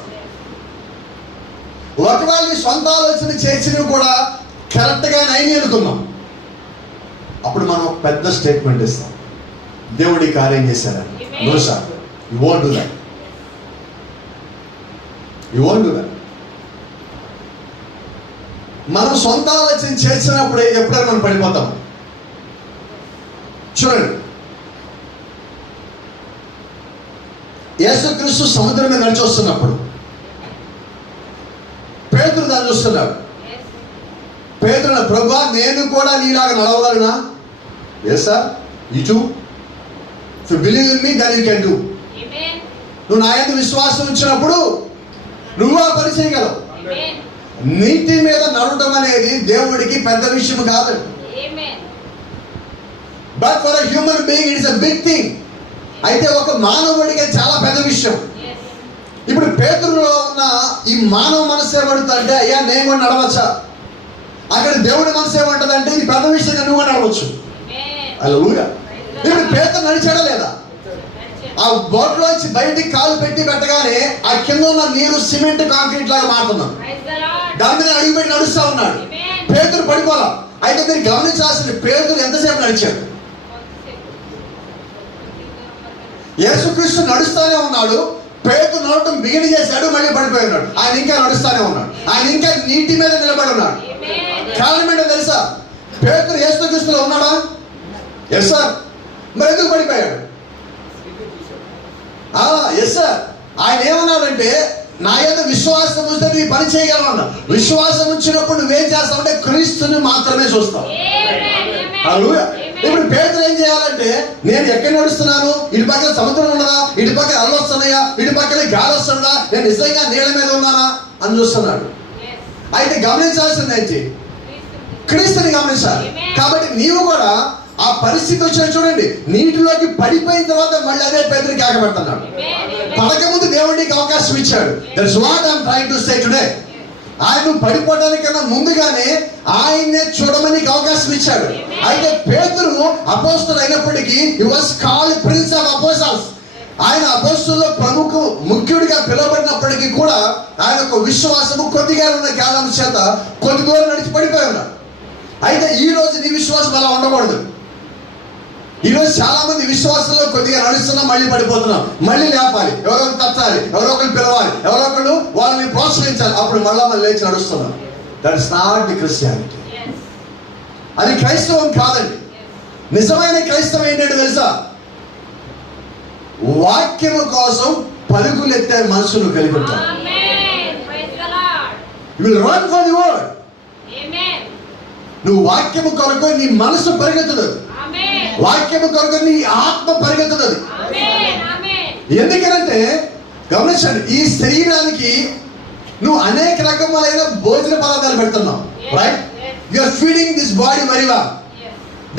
ఒకవేళ నీ సొంత ఆలోచన చేసినవి కూడా కరెక్ట్గా నైని అనుకున్నాం, అప్పుడు మనం పెద్ద స్టేట్మెంట్ ఇస్తాం, దేవుడి కార్యం చేశారని. No sir, you won't do that. You won't do that. మనం సొంత ఆలోచన చేసినప్పుడు ఎప్పుడైనా మనం పడిపోతాం. చూడండి, యేసుక్రీస్తు సముద్రం మీద నడిచి వస్తున్నప్పుడు పేతురు దాన్ని చూస్తున్నాడు. పేతురు, ప్రభువా నేను కూడా నీలాగా నడవగలనా? Yes sir, you too. If you believe in me then you can do. నువ్వు నా యందు విశ్వాసం ఉంచినప్పుడు నువ్వు ఆ పని చేయగలవు. నీటి మీద నడవడం అనేది దేవుడికి పెద్ద విషయం కాదు. But for a human being it's a big thing. అయితే ఒక మానవుడికి చాలా పెద్ద విషయం. ఇప్పుడు పేతురులో ఉన్న ఈ మానవ మనసు ఏమంటుందంటే, అయ్యా నేను కూడా నడవచ్చా? అక్కడ దేవుడి మనసు ఏమంటుందంటే, ఇది పెద్ద విషయంగా నువ్వు నడవచ్చు. హల్లెలూయా. ఇప్పుడు పేతురు నడిచాడా లేదా? ఆ బోట్లో వచ్చి బయటికి కాలు పెట్టి పెట్టగానే ఆ కింద ఉన్న నీరు సిమెంట్ కాంక్రీట్ లాగా మారుతున్నాం. దాని మీద అడుగు పెట్టి నడుస్తా ఉన్నాడు. పేతురు పడిపోలా. అయితే మీరు గమనించాల్సింది, పేతురు ఎంతసేపు నడిచాడు? యేసుక్రీస్తు నడుస్తానే ఉన్నాడు. పేతురు నడవటం బిగిన్ చేశాడు, మళ్ళీ పడిపోయి ఉన్నాడు. ఆయన ఇంకా నడుస్తానే ఉన్నాడు. ఆయన ఇంకా నీటి మీద నిలబడి ఉన్నాడు. కారణం ఏంటో తెలుసా? పేతురు యేసుక్రీస్తులో ఉన్నాడా? Yes sir. మరి ఎందుకు పడిపోయాడు? Yes sir. ఆయన ఏమన్నాడంటే, నా యొక్క విశ్వాసం ఉంటే నువ్వు పని చేయగలవు అన్నా. విశ్వాసం ఉంచినప్పుడు నువ్వేం చేస్తావు అంటే క్రీస్తుని మాత్రమే చూస్తావు. హల్లెలూయా. ఇప్పుడు పేతురు ఏం చేయాలంటే, నేను ఎక్కడ నడుస్తున్నాను, ఇటు పక్కన సముద్రం ఉన్నదా, ఇటు పక్కన అలలు వస్తున్నాయా, ఇటు పక్కన గాలి వస్తుందా, నేను నిజంగా నీళ్ళ మీద ఉన్నానా అని చూస్తున్నాడు. అయితే గమనించాల్సింది ఏంటి? క్రీస్తుని గమనించాలి. కాబట్టి నీవు కూడా ఆ పరిస్థితి వచ్చిన చూడండి, నీటిలోకి పడిపోయిన తర్వాత మళ్ళీ అదే పేతురు కేక పెడుతున్నాడు. పడక ముందు దేవుడికి అవకాశం ఇచ్చాడు. That's what I am trying to say today. ఆయన పడిపోవడానికన్నా ముందుగానే ఆయన్నే చూడమని అవకాశం ఇచ్చాడు. అయితే పేతురు అపోస్తలుడు అయినప్పటికీ he was called prince of apostles. ఆయన అపోస్తలుల్లో ప్రముఖ ముఖ్యుడిగా పిలువబడినప్పటికీ కూడా ఆయన యొక్క విశ్వాసము కొద్దిగా ఉన్న కాలం చేత కొద్ది దూరం నడిచి పడిపోయి ఉన్నాడు. అయితే ఈ రోజు నీ విశ్వాసం అలా ఉండకూడదు. ఈరోజు చాలా మంది విశ్వాసంలో కొద్దిగా నడుస్తున్నాం, మళ్ళీ పడిపోతున్నాం. మళ్ళీ లేపాలి, ఎవరో ఒకరు తట్టాలి, ఎవరో ఒకరు పిలవాలి, ఎవరో ఒకరు వాళ్ళని ప్రోత్సహించాలి, అప్పుడు మళ్ళీ లేచి నడుస్తున్నాం. That is not the Christianity. అది క్రైస్తవం కాదండి. నిజమైన క్రైస్తవం ఏంటంటే తెలుసా? వాక్యము కోసం పరుగులెత్తే మనసును కలిగి ఉంటారు. You will run for the word. నువ్వు వాక్యము కొరకు నీ మనసు పరిగెత్తుతుంది, వాక్యము కొరకు నీ ఆత్మ పరిగెత్తుతుంది. ఎందుకనంటే గమనించండి, ఈ శరీరానికి నువ్వు అనేక రకములైన భోజన పదార్థాలు పెడుతున్నావు, right? You are feeding this body very well.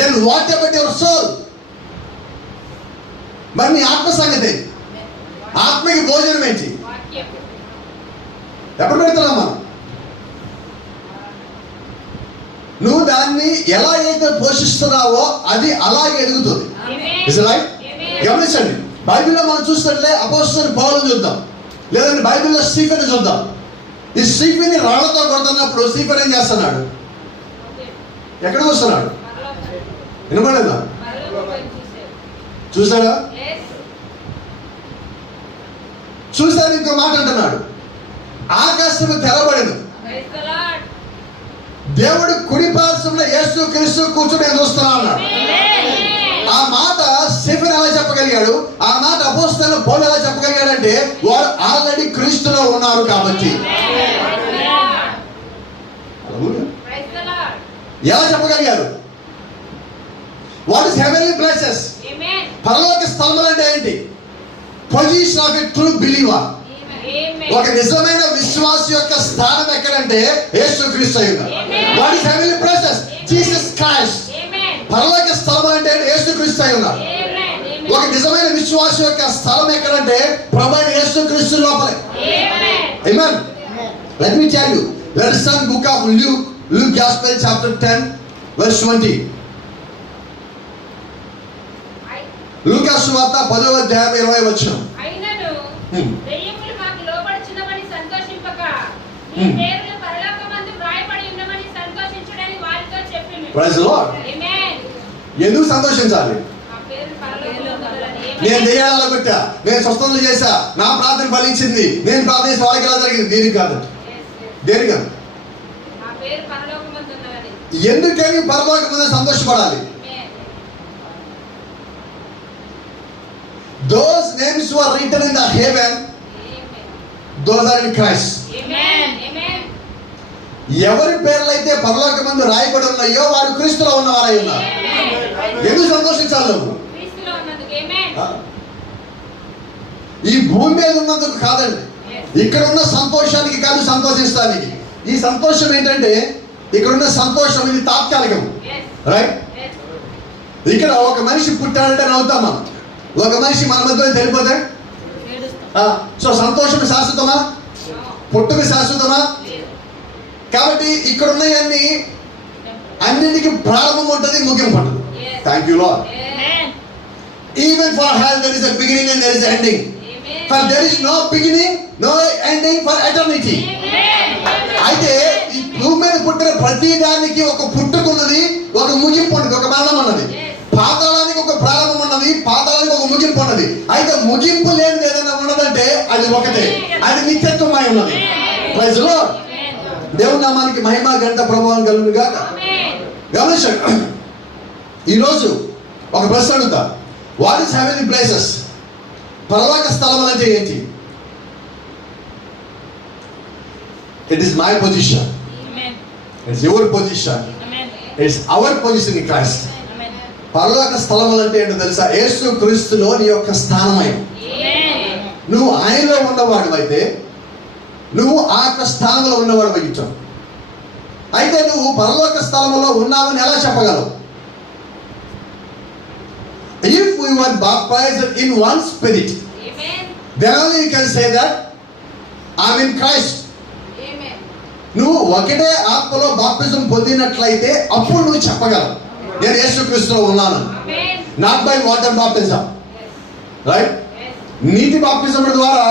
Then what about your soul? మరి నీ ఆత్మ సంగతి, ఆత్మకి భోజనం ఏంటి? ఎప్పుడు పెడుతున్నాం మనం? నువ్వు దాన్ని ఎలా అయితే పోషిస్తున్నావో అది అలాగే ఎదుగుతుంది. గమనించండి, బైబిల్లో మనం చూసినట్లే అపోస్తలుడైన పౌలుని చూద్దాం, లేదంటే బైబిల్లో స్టీఫెన్ చూద్దాం. ఈ స్టీఫెన్ రాళ్లతో కొడుతున్నప్పుడు స్టీఫెన్ ఏం చేస్తున్నాడు? ఎక్కడికి వస్తున్నాడు? వినపడలేదా? చూసాడా? చూసాడు. ఇంకో మాట అంటున్నాడు, ఆకాశము తెరబడెను, దేవుడు కుడి పార్శ్వమున యేసు క్రీస్తు కూర్చుని నేను చూస్తున్నా అన్నాడు. ఆ మాట స్టీఫెన్ ఎలా చెప్పగలిగాడు? ఆ మాట అపోస్తలుడైన పౌలు ఎలా చెప్పగలిగాడంటే వారు ఆల్రెడీ క్రీస్తులో ఉన్నారు కాబట్టి. ఎలా చెప్పగలిగారు? What is heavenly places? పరలోక స్థలములు అంటే ఏంటి? Position of a true believer. ఒక నిజమైన విశ్వాస యొక్క స్థానం ఎక్కడంటే యేసుక్రీస్తు అయి ఉన్నారు. What is heavenly places? Jesus Christ. పరలోక స్థలం అంటే యేసుక్రీస్తు అయి ఉన్నారు. ఒక నిజమైన విశ్వాస యొక్క స్థలం ఎక్కడంటే ప్రభువైన యేసుక్రీస్తు లోపలే. Amen. Let me tell you, let us read book of Luke Gospel chapter 10 verse 20. లూకా సువార్త 10వ అధ్యాయం 20వ వచనం. అయినను దెయ్యములు మాకు లోబడుచున్నవని సంతోషింపక నీ పేరులు పరలోకమందు వ్రాయబడి ఉన్నవని సంతోషించుడని వారితో చెప్పెను. Praise the Lord. ఆమేన్. ఎందుకు సంతోషించాలి? ఆ పేరు పరలోకంలో ఉన్నదని. నేను దెయ్యాలను కొట్టా, నేను స్వస్థతలు చేశా, నా ప్రార్థన ఫలించింది, నేను ప్రార్థించిన వాళ్ళకి ఎలా జరిగింది? దేనికి కాదు, దేనికి కాదు. ఆ పేరు పరలోకమందు ఉన్నదని. ఎందుకని పరలోకమందు సంతోషపడాలి? Those names who are written in the heaven, those are in Christ. Amen. Amen. ఎవరి పేర్లైతే పరలోకమందు రాయబడి ఉన్నాయో వారు క్రీస్తులో ఉన్నవారై ఉన్నారు. ఎందుకు సంతోషించాలి నువ్వు? క్రీస్తులో ఉన్నందుకు. ఆమేన్. ఈ భూమి మీద ఉన్నందుకు కాదండి, ఇక్కడ ఉన్న సంతోషానికి కాదు సంతోషిస్తానికి. ఈ సంతోషం ఏంటంటే ఇక్కడ ఉన్న సంతోషం ఇది తాత్కాలికం, రైట్? ఇక్కడ ఒక మనిషి పుట్టాడంటే నవ్వుతాం మనం, ఒక మనిషి మన మధ్యలో తెలిపోతాడు. సో సంతోషం శాశ్వతమా? పుట్టుక శాశ్వతమా? కాబట్టి ఇక్కడ ఉన్నాయన్నీ అన్నిటికీ ప్రారంభం ఉంటుంది, ముగింపు ఉంటుంది. Thank you Lord. Even for health there is a beginning and there is ending. For there is no beginning no ending for eternity. అయితే ఈ భూమి మీద పుట్టిన ప్రతి దానికి ఒక పుట్టుక ఉన్నది, ఒక ముగింపు ఉన్నది, ఒక మరణం ఉన్నది. పాతాళానికి ఒక ప్రారంభం ఉన్నది, పాతాళానికి ఒక ముగింపు ఉన్నది. అయితే ముగింపు లేనిది ఏదైనా ఉన్నదంటే అది ఒకటే, అది నిత్యత్వమై ఉన్నది. Praise the Lord. దేవుని నామానికి మహిమ ఘనత ప్రభావం కలుగును గాక. గమనించండి, ఈరోజు ఒక ప్రశ్న అడుగుతా, వాట్ ఇస్ హెవెన్లీ ప్లేసెస్? పరలోక స్థలములు అంటే ఏంటి? It is my position, it's your position, it's our position in Christ. పరలోక స్థలములు అంటే ఏంటో తెలుసా? యేసు క్రీస్తులో నీ యొక్క స్థానమై నువ్వు ఆయనలో ఉన్నవాడు అయితే నువ్వు ఆ యొక్క స్థానంలో ఉన్నవాడు అయ్యావు. అయితే నువ్వు పరలోక స్థలములో ఉన్నావని ఎలా చెప్పగలవు? If we were baptized in one spirit, then only you can say that I am in Christ. నువ్వు ఒకటే ఆత్మలో బాప్తిజం పొందినట్లయితే అప్పుడు నువ్వు చెప్పగలవు, నేను యేసుక్రీస్తులో ఉన్నాను. నాట్ బై వాటర్ బాప్తిజం, రైట్? నీటి బాప్తిజం ద్వారా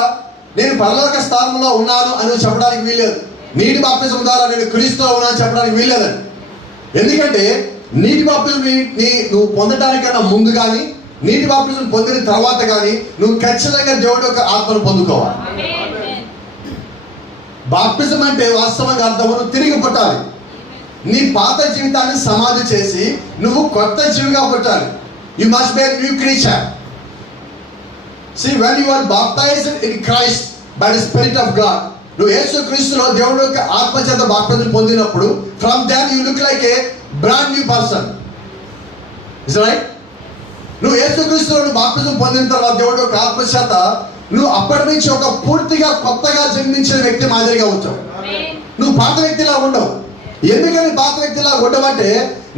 నేను పరలోక స్థానంలో ఉన్నాను అని చెప్పడానికి వీల్లేదు. నీటి బాప్తిజం ద్వారా నేను క్రీస్తులో ఉన్నాను చెప్పడానికి వీల్లేదండి. ఎందుకంటే నీటి బాప్తిజం నువ్వు పొందడానికన్నా ముందు కానీ నీటి బాప్తిజం పొందిన తర్వాత కానీ నువ్వు ఖచ్చితంగా దేవుడి యొక్క ఆత్మను పొందుకోవాలి. బాప్తిజం అంటే వాస్తవంగా అర్థం నువ్వు తిరిగి పుట్టాలి. నీ పాత జీవితాన్ని సమాధి చేసి నువ్వు కొత్త జీవిగా పుట్టాలి. You must be a new creature. See, when you are baptized in Christ by the Spirit of God, నువ్వు యేసు క్రీస్తులో దేవుడి యొక్క ఆత్మ చేత బాప్తిజం పొందినప్పుడు from then you look like a brand new person. Is right? నువ్వు యేసు క్రీస్తులో బాప్తిజం పొందిన తర్వాత దేవుడి యొక్క ఆత్మ చేత నువ్వు అప్పటి నుంచి ఒక పూర్తిగా కొత్తగా జన్మించిన వ్యక్తి మాదిరిగా ఉంటావు. నువ్వు పాత వ్యక్తిలా ఉండవు. ఎందుకని పాత వ్యక్తిలా ఉండవంటే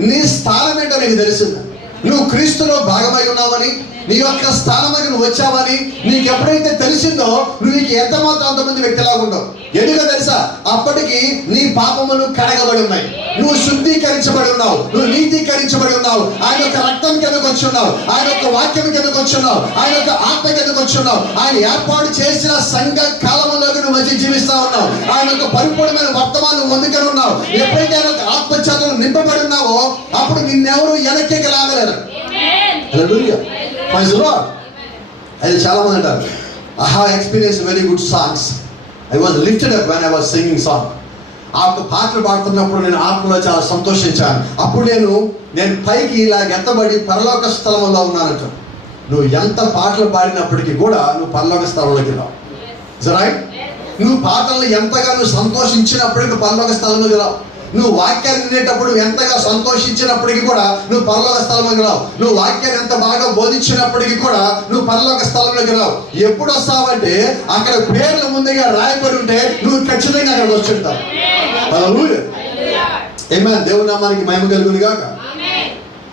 నీ స్థానం ఏంటో నీకు తెలిసింది. నువ్వు క్రీస్తులో భాగమై ఉన్నావని, నీ యొక్క స్థానమని నువ్వు వచ్చావని నీకు ఎప్పుడైతే తెలిసిందో నువ్వు నీకు ఎంత మాత్రం అంతమంది వ్యక్తిలా ఉండవు. ఎందుకో తెలుసా? అప్పటికి నీ పాపములు కడగబడి ఉన్నాయి, నువ్వు శుద్ధీకరించబడి ఉన్నావు, నువ్వు నీతీకరించబడి ఉన్నావు. ఆయన యొక్క రక్తం కిందకు వచ్చి ఉన్నావు, ఆయన యొక్క వాక్యం కిందకు వచ్చి ఉన్నావు, ఆయన యొక్క ఆత్మ కిందకు వచ్చి ఉన్నావు. ఆయన ఏర్పాటు చేసిన సంఘ కాలంలోకి నువ్వు వచ్చి జీవిస్తా ఉన్నావు. ఆయన యొక్క పరిపూర్ణమైన వర్తమానం పొందుకొని ఉన్నావు. ఎప్పుడైతే ఆయన యొక్క ఆత్మచేతను నింపబడి ఉన్నావో అప్పుడు నిన్నెవరు వెనక్కి లాగలేరు. హల్లెలూయా. Praise the Lord. అయితే చాలా మంది అంటారు, I have experienced very good songs. I was lifted up when I was singing song. ఆ పాటలు పాడుతున్నప్పుడు నేను ఆత్మలో చాలా సంతోషించాను. అప్పుడు నేను పైకి ఇలా ఎత్తబడి పరలోక స్థలంలో ఉన్నానంట. నువ్వు ఎంత పాటలు పాడినప్పటికీ కూడా నువ్వు పరలోక స్థలంలోకి రావు. రైట్? నువ్వు పాటలను ఎంతగా నువ్వు సంతోషించినప్పటికీ నువ్వు పరలోక స్థలంలోకి రావు. నువ్వు వాక్యాన్ని వినేటప్పుడు ఎంతగా సంతోషించినప్పటికీ కూడా నువ్వు పరలోక స్థలంలోకి రావు. నువ్వు వాక్యాన్ని ఎంత బాగా బోధించినప్పటికీ కూడా నువ్వు పరలోక స్థలంలోకి రావు. ఎప్పుడు వస్తావంటే అక్కడ పేర్లు ముందుగా రాయబడి ఉంటే నువ్వు ఖచ్చితంగా అక్కడికి వచ్చుంటావు. హల్లెలూయా. ఆమేన్. దేవుని నామానికి మహిమ కలుగును గాక.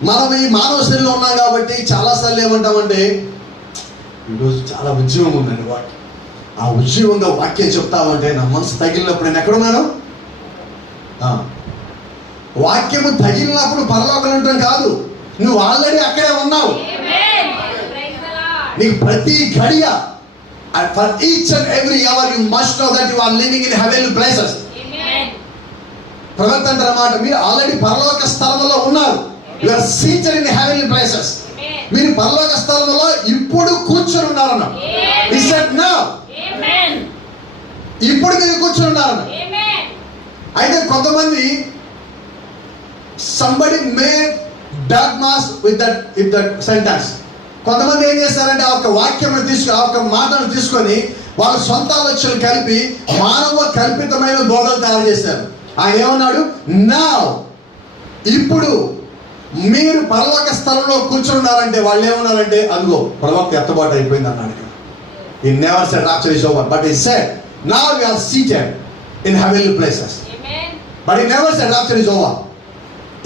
మనం ఈ మానవ శరీరంలో ఉన్నాం కాబట్టి చాలాసార్లు ఏమంటామంటే ఈరోజు చాలా ఉద్యమం ఉందండి వాక్యం. ఆ ఉద్యమంగా వాక్యం చెప్తావంటే నా మనసు తగిలినప్పుడు నేను ఎక్కడున్నాను? వాక్యము తగిలినప్పుడు పరలోకం ఉండటం కాదు, నువ్వు ఆల్రెడీ అక్కడే ఉన్నావు. నీకు ప్రతి గడియ for each and every hour you must know that you are living in heavenly places. ప్రవక్త అంటారన్నమాట, మీరు ఆల్రెడీ పరలోక స్థలంలో ఉన్నారు. You are seated in heavenly places. మీరు పరలోక స్థలంలో ఇప్పుడు కూర్చొని ఉన్నారన్న. He said now. ఇప్పుడు మీరు కూర్చొని ఉన్నారన్న. అయితే కొంతమంది somebody made dogmas with that sentence. కొంతమంది ఏం చేస్తారంటే ఆ ఒక వాక్యం తీసుకొని ఆ ఒక మాటను తీసుకొని వాళ్ళ సొంత ఆలోచనలు కలిపి మానవ కల్పితమైన బోధలు తయారు చేశారు. ఆయన ఏమన్నాడు? నౌ, ఇప్పుడు మీరు పరలోక స్థలంలో కూర్చున్నారంటే వాళ్ళు ఏమన్నారంటే అదిగో ప్రవక్త ఎత్తబాటు అయిపోయింది అన్నాడు. He never said rapture is over, but he said now we are seated in heavenly places. But he never said rapture is over.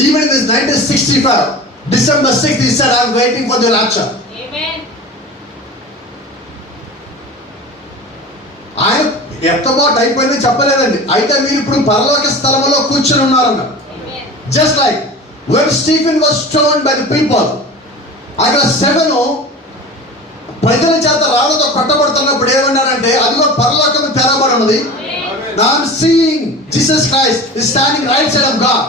Even in this 1965, December 6th, he said, I am waiting for the rapture. Amen. ఆయన ఎత్తబాటు అయిపోయిందని చెప్పలేదండి. అయితే మీరు ఇప్పుడు పరలోక స్థలంలో కూర్చొని ఉన్నారన్న. Just like when Stephen was stoned by the people, అక్కడ 7 ప్రజల చేత రాళ్ళతో కొట్టబడుతున్నప్పుడు ఏమన్నారంటే అదిగో పరలోకం తెరవబడి ఉన్నది. Now I am seeing Jesus Christ is standing right side of God.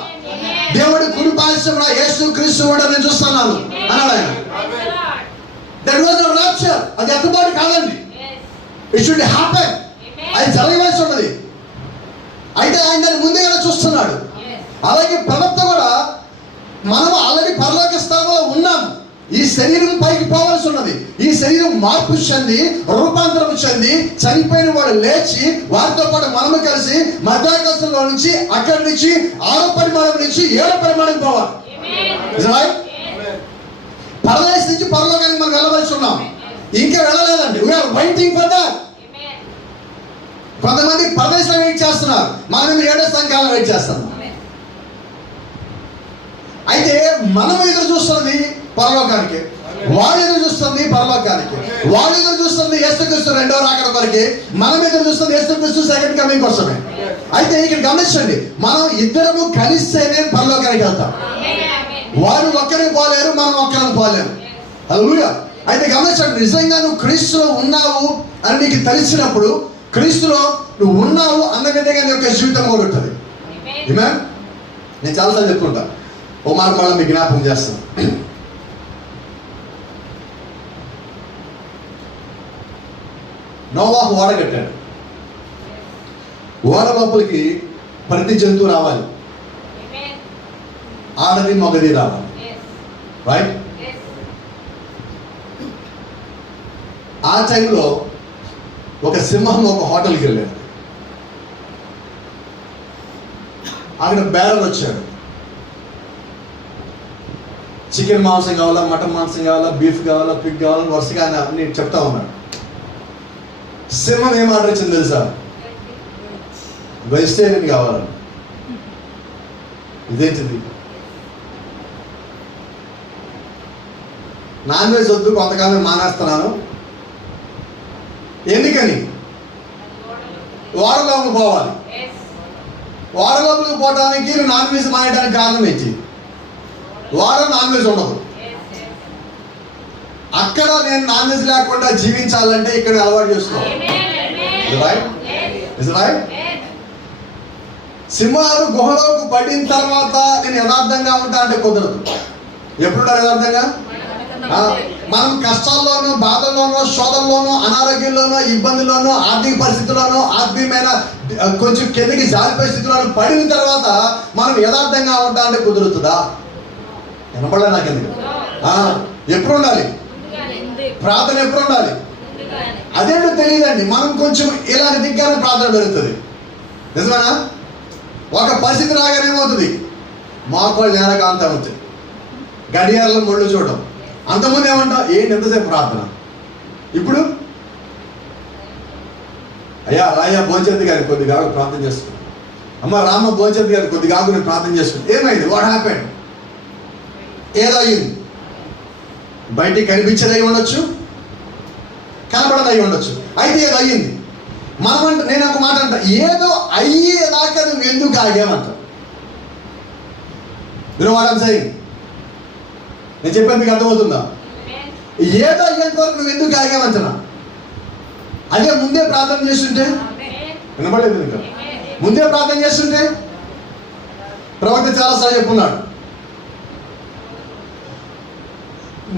దేవుడి కుడి పార్శ్వమున యేసు క్రీస్తు ఉన్నాడని నేను చూస్తున్నాను అన్నాడు ఆయన. That was a rapture. అది ఎత్తబాటు కాదండి. It should happen. అది జరగవలసి ఉన్నది. అయితే ఆయన దాన్ని ముందుగానే చూస్తున్నాడు. అలాగే ప్రవక్త కూడా మనం ఆల్రెడీ పరలోక స్థలంలో ఉన్నాం. ఈ శరీరం పైకి పోవాల్సి ఉన్నది. ఈ శరీరం మార్పు చెంది రూపాంతరం చెంది చనిపోయిన వాడు లేచి వారితో పాటు మనము కలిసి మధ్యాకాశంలో నుంచి అక్కడి నుంచి 6వ పరిమాణం నుంచి 7వ పరిమాణం పోవాలి. పరదేశం నుంచి పరలోకానికి మనం వెళ్ళవలసి ఉన్నాం. ఇంకా వెళ్ళలేదండి. We are waiting for that. కొంతమంది పరదేశంలో వెయిట్ చేస్తున్నారు, మనం 7వ సంఘాలను వెయిట్ చేస్తున్నాం. అయితే మనం ఎదురు చూస్తుంది పరలోకానికి, వాళ్ళు ఎదురు చూస్తుంది పరలోకానికి. వాళ్ళు ఎదురు చూస్తుంది యేసుక్రీస్తు 2వ రాకడ కొరకే, మనం ఎదురు చూస్తుంది యేసుక్రీస్తు సెకండ్ కమింగ్ కోసమే. అయితే ఇక్కడ గమనించండి, మనం ఇద్దరము కలిస్తేనే పరలోకానికి వెళ్తాం. వారు ఒక్కరికి పోలేరు, మనం ఒక్కరికి పోలేరు. హల్లెలూయా. అయితే గమనించండి, నిజంగా నువ్వు క్రీస్తులో ఉన్నావు అని నీకు తెలిసినప్పుడు, క్రీస్తులో నువ్వు ఉన్నావు అన్న విధంగా నీ యొక్క జీవితం కూడా ఉంటుంది. ఆమేన్. నేను చాలాసార్లు చెప్పుకుంటా, ఓ మాట మళ్ళీ మీకు జ్ఞాపకం చేస్తాను. నోవాహు ఓడ కట్టాడు. ఓడ లోపలికి ప్రతి జంతువు రావాలి, Amen. ఆడది మగది రావాలి, Yes. రైట్? Yes. ఆ టైంలో ఒక సింహం ఒక హోటల్కి వెళ్ళాడు. అక్కడ బేరర్ వచ్చాడు. చికెన్ మాంసం కావాలా, మటన్ మాంసం కావాలా, బీఫ్ కావాలా, పిగ్ కావాలా, వరుసగా అన్ని చెప్తా ఉన్నాడు. సింహం ఏం ఆర్డర్ ఇచ్చింది తెలుసా? వెజిటేరియన్ కావాలని. ఇదేంటిది? నాన్ వెజ్ వద్దు, కొంతకాలం మానేస్తున్నాను. ఎందుకని? ఓడలోకి పోవాలి. Yes. ఓడలోకి పోవడానికి నాన్ వెజ్ మానేయడానికి కారణం ఏంటి? ఓడ నాన్ వెజ్ ఉండదు. Yes. Yes. అక్కడ నేను నాన్ వెజ్ లేకుండా జీవించాలంటే ఇక్కడ అలవాటు చేసుకోవాలి. Amen. Amen. Is it right? Yes. Is it right? Yes. సింహాలు గుహలోకి పడిన తర్వాత నేను యథార్థంగా ఉంటా అంటే కుదరదు. ఎప్పుడుంటారు యథార్థంగా? మనం కష్టాల్లోనూ, బాధల్లోనూ, శోధంలోనూ, అనారోగ్యంలోనూ, ఇబ్బందుల్లోనూ, ఆర్థిక పరిస్థితుల్లోనూ, ఆత్మీయమైన కొంచెం కిందకి జారిపోయే స్థితిలోనూ పడిన తర్వాత మనం యథార్థంగా ఉంటా అంటే కుదురుతుందా? వినపడలే నాకు ఎందుకు? ఎప్పుడు ఉండాలి ప్రార్థన? ఎప్పుడు ఉండాలి? అదేంటో తెలియదండి. మనం కొంచెం ఇలాంటి దిగ్గానే ప్రార్థన పెరుగుతుంది. నిజమేనా? ఒక పరిస్థితి రాగానే ఏమవుతుంది? మాకోళ్ళు నేలకాంత అవుతుంది, గడియారంలో ముళ్ళు చూడడం. అంతకుముందు ఏమంటాం? ఏంటి ఎంతసేపు ప్రార్థన? ఇప్పుడు అయ్యా రాయ్యా భోంచేది గారి కొద్దిగా ప్రార్థన చేసుకుని, అమ్మ రామ భోంచేది గారి కొద్దిగా నేను ప్రార్థన చేసుకుని. ఏమైంది? What happened? ఏదో అయ్యింది. బయటికి కనిపించేది అయి ఉండొచ్చు, కనపడదు అయి ఉండొచ్చు, అయితే ఏదో అయ్యింది. మనమంట, నేను ఒక మాట అంట, ఏదో అయ్యేదాకా నువ్వు ఎందుకు ఆగామంట? వినవాడని నేను చెప్పేది మీకు అర్థమవుతుందా? ఏదో అయ్యేంత వరకు నువ్వు ఎందుకు ఆగామంటున్నా? అదే ముందే ప్రార్థన చేస్తుంటే వినపడలేదు. ఇంకా ముందే ప్రార్థన చేస్తుంటే ప్రవక్త చాలాసార్లు చెప్పున్నాడు,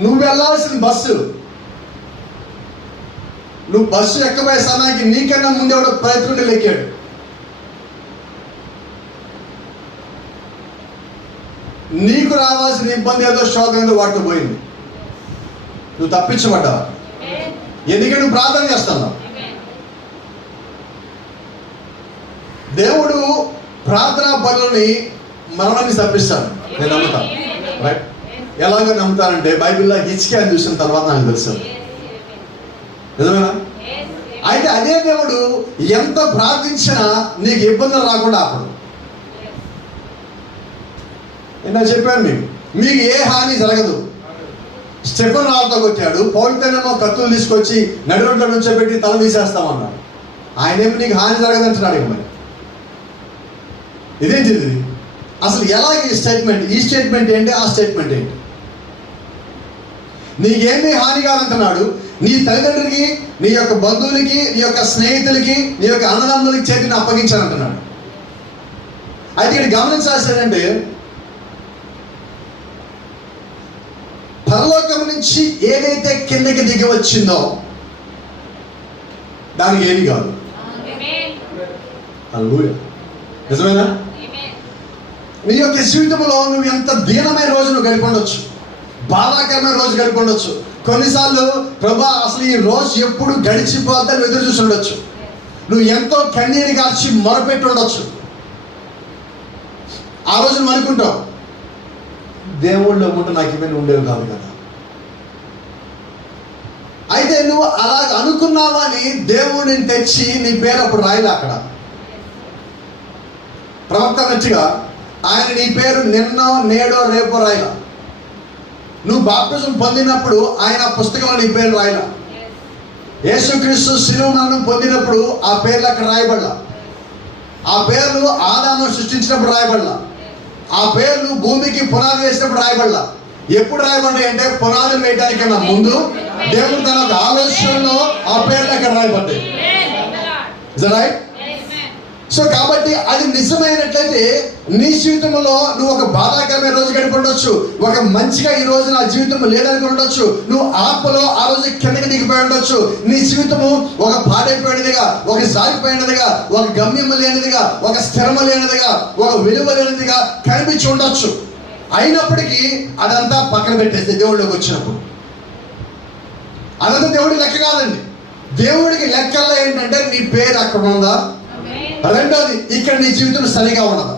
నువ్వు వెళ్ళాల్సిన బస్సు, నువ్వు బస్సు ఎక్కబోయే సమయానికి నీకన్నా ముందే ఒక ప్రయత్నం లెక్కాడు. నీకు రావాల్సిన ఇబ్బంది ఏదో, శోకం ఏదో వాటితో పోయింది. నువ్వు తప్పించబడ్డావా? ఎందుకంటే నువ్వు ప్రార్థన చేస్తున్నావు. దేవుడు ప్రార్థనా బలులని మరణాన్ని తప్పిస్తాడు. నేను నమ్ముతాను. రైట్? ఎలాగో నమ్ముతానంటే బైబిల్లో హిజ్కియాని చూసిన తర్వాత నాకు తెలుసు. నిజమేనా? అయితే అదే దేవుడు ఎంత ప్రార్థించినా నీకు ఇబ్బందులు రాకుండా ఆపడు. నేను చెప్పాను మీకు ఏ హాని జరగదు. స్టెఫెను రాళ్ళతో కొట్టాడు, పౌలుతోనేమో కత్తులు తీసుకొచ్చి నడిరోడ్లో నుంచోబెట్టి తల తీసేస్తామన్నాడు. ఆయనేమో నీకు హాని జరగదంటున్నాడు. ఇక మరి ఇదేంటిది అసలు? ఎలాగ ఈ స్టేట్మెంట్? ఈ స్టేట్మెంట్ ఏంటి, ఆ స్టేట్మెంట్ ఏంటి? నీకేమీ హాని కాదంటున్నాడు. నీ తల్లిదండ్రులకి, నీ యొక్క బంధువులకి, నీ యొక్క స్నేహితులకి, నీ యొక్క అన్నదమ్ములకి చేతిని అప్పగించానంటున్నాడు. అయితే ఇక్కడ గమనించాల్సిందంటే, పరలోకం నుంచి ఏదైతే కిందకి దిగి వచ్చిందో దానికి ఏమి కాదు. హల్లెలూయా. నిజమేనా? నీ యొక్క జీవితంలో నువ్వు ఎంత దీనమైన రోజు నువ్వు గడిపి ఉండొచ్చు, బాధాకరమైన రోజు గడిపి ఉండొచ్చు. కొన్నిసార్లు ప్రభా అసలు ఈ రోజు ఎప్పుడు గడిచిపోద్దని ఎదురు చూసి ఉండొచ్చు. నువ్వు ఎంతో కన్నీరు కార్చి మొరపెట్టి ఉండొచ్చు. ఆ రోజు నువ్వు అనుకుంటావు, దేవుళ్ళు ఉంటే నాకు ఇవన్నీ ఉండేవి కాదు కదా. అయితే నువ్వు అలా అనుకున్నావని దేవుడిని తెచ్చి నీ పేరు అప్పుడు రాయలే అక్కడ. ప్రవక్త అన్నట్టుగా ఆయన నీ పేరు నిన్నో నేడో రేపో రాయలా. నువ్వు బాప్తిజం పొందినప్పుడు ఆయన పుస్తకంలో నీ పేరు రాయలా. యేసుక్రీస్తు శిలువ మరణం పొందినప్పుడు ఆ పేర్లు అక్కడ రాయబడలా. ఆ పేర్లు ఆదాము సృష్టించినప్పుడు రాయబడలా. ఆ పేర్లు భూమికి పునాది వేసినప్పుడు రాయబడలా. ఎప్పుడు రాయబడ్డాయి అంటే పునాదులు వేయడానికన్నా ముందు దేవుడు తన ఆలోచనలో ఆ పేర్లు అక్కడ రాయబడ్డాయి. రైట్? సో కాబట్టి అది నిజమైనట్లయితే నీ జీవితంలో నువ్వు ఒక బాధాకరమైన రోజు గడిపి ఉండొచ్చు, ఒక మంచిగా ఈ రోజు నా జీవితం లేదని ఉండొచ్చు, నువ్వు ఆత్మలో ఆ రోజు కిందకి దిగిపోయి ఉండొచ్చు, నీ జీవితము ఒక పాడైపోయినదిగా, ఒక సాగిపోయినదిగా, ఒక గమ్యం లేనిదిగా, ఒక స్థిరమ లేనిదిగా, ఒక విలువ లేనిదిగా కనిపించి ఉండొచ్చు. అయినప్పటికీ అదంతా పక్కన పెట్టేస్తే దేవుడిలోకి వచ్చినప్పుడు అదంతా దేవుడి లెక్క కాదండి. దేవుడికి లెక్కల్లో ఏంటంటే నీ పేరు అక్కడ ఉందా, రెండోది ఇక్కడ నీ జీవితం సరిగా ఉన్నదా.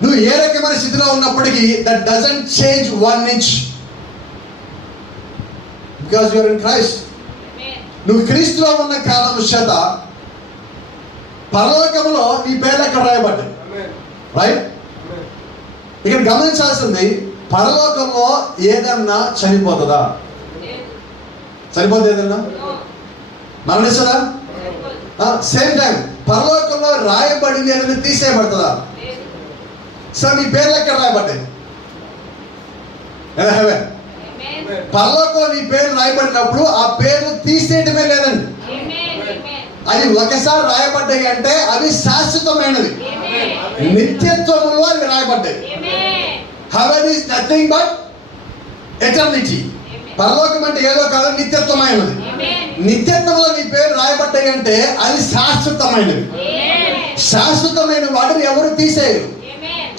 నువ్వు ఏ రకమైన స్థితిలో ఉన్నప్పటికీ that doesn't change 1 inch because you are in Christ. నువ్వు క్రీస్తులో ఉన్న కారణం చేత పరలోకంలో నీ పేరు ఎక్కడ రాయబడ్డాయి, రైట్? ఇక్కడ గమనించాల్సింది, పరలోకంలో ఏదన్నా చనిపోతుందా? చనిపోతుంది ఏదన్నా మరణిస్తుందా? సేమ్ టైం పరలోకంలో రాయబడింది ఏదైనా తీసేయబడుతుందా? సో నీ పేర్లు ఎక్కడ రాయబడ్డాయి? హెవెన్. పరలోకంలో నీ పేరు రాయబడినప్పుడు ఆ పేరు తీసేయటమే లేదండి. అది ఒకసారి రాయబడ్డాయి అంటే అవి శాశ్వతమైనవి, నిత్యత్వంలో అవి రాయబడ్డాయి. Heaven is nothing but eternity. పరలోకం అంటే ఏదో కాదు, నిత్యత్వమైనది. నిత్యత్వంలో నీ పేరు రాయబడ్డాయి అంటే అది శాశ్వతమైనది. శాశ్వతమైన వాటిని ఎవరు తీసేయరు.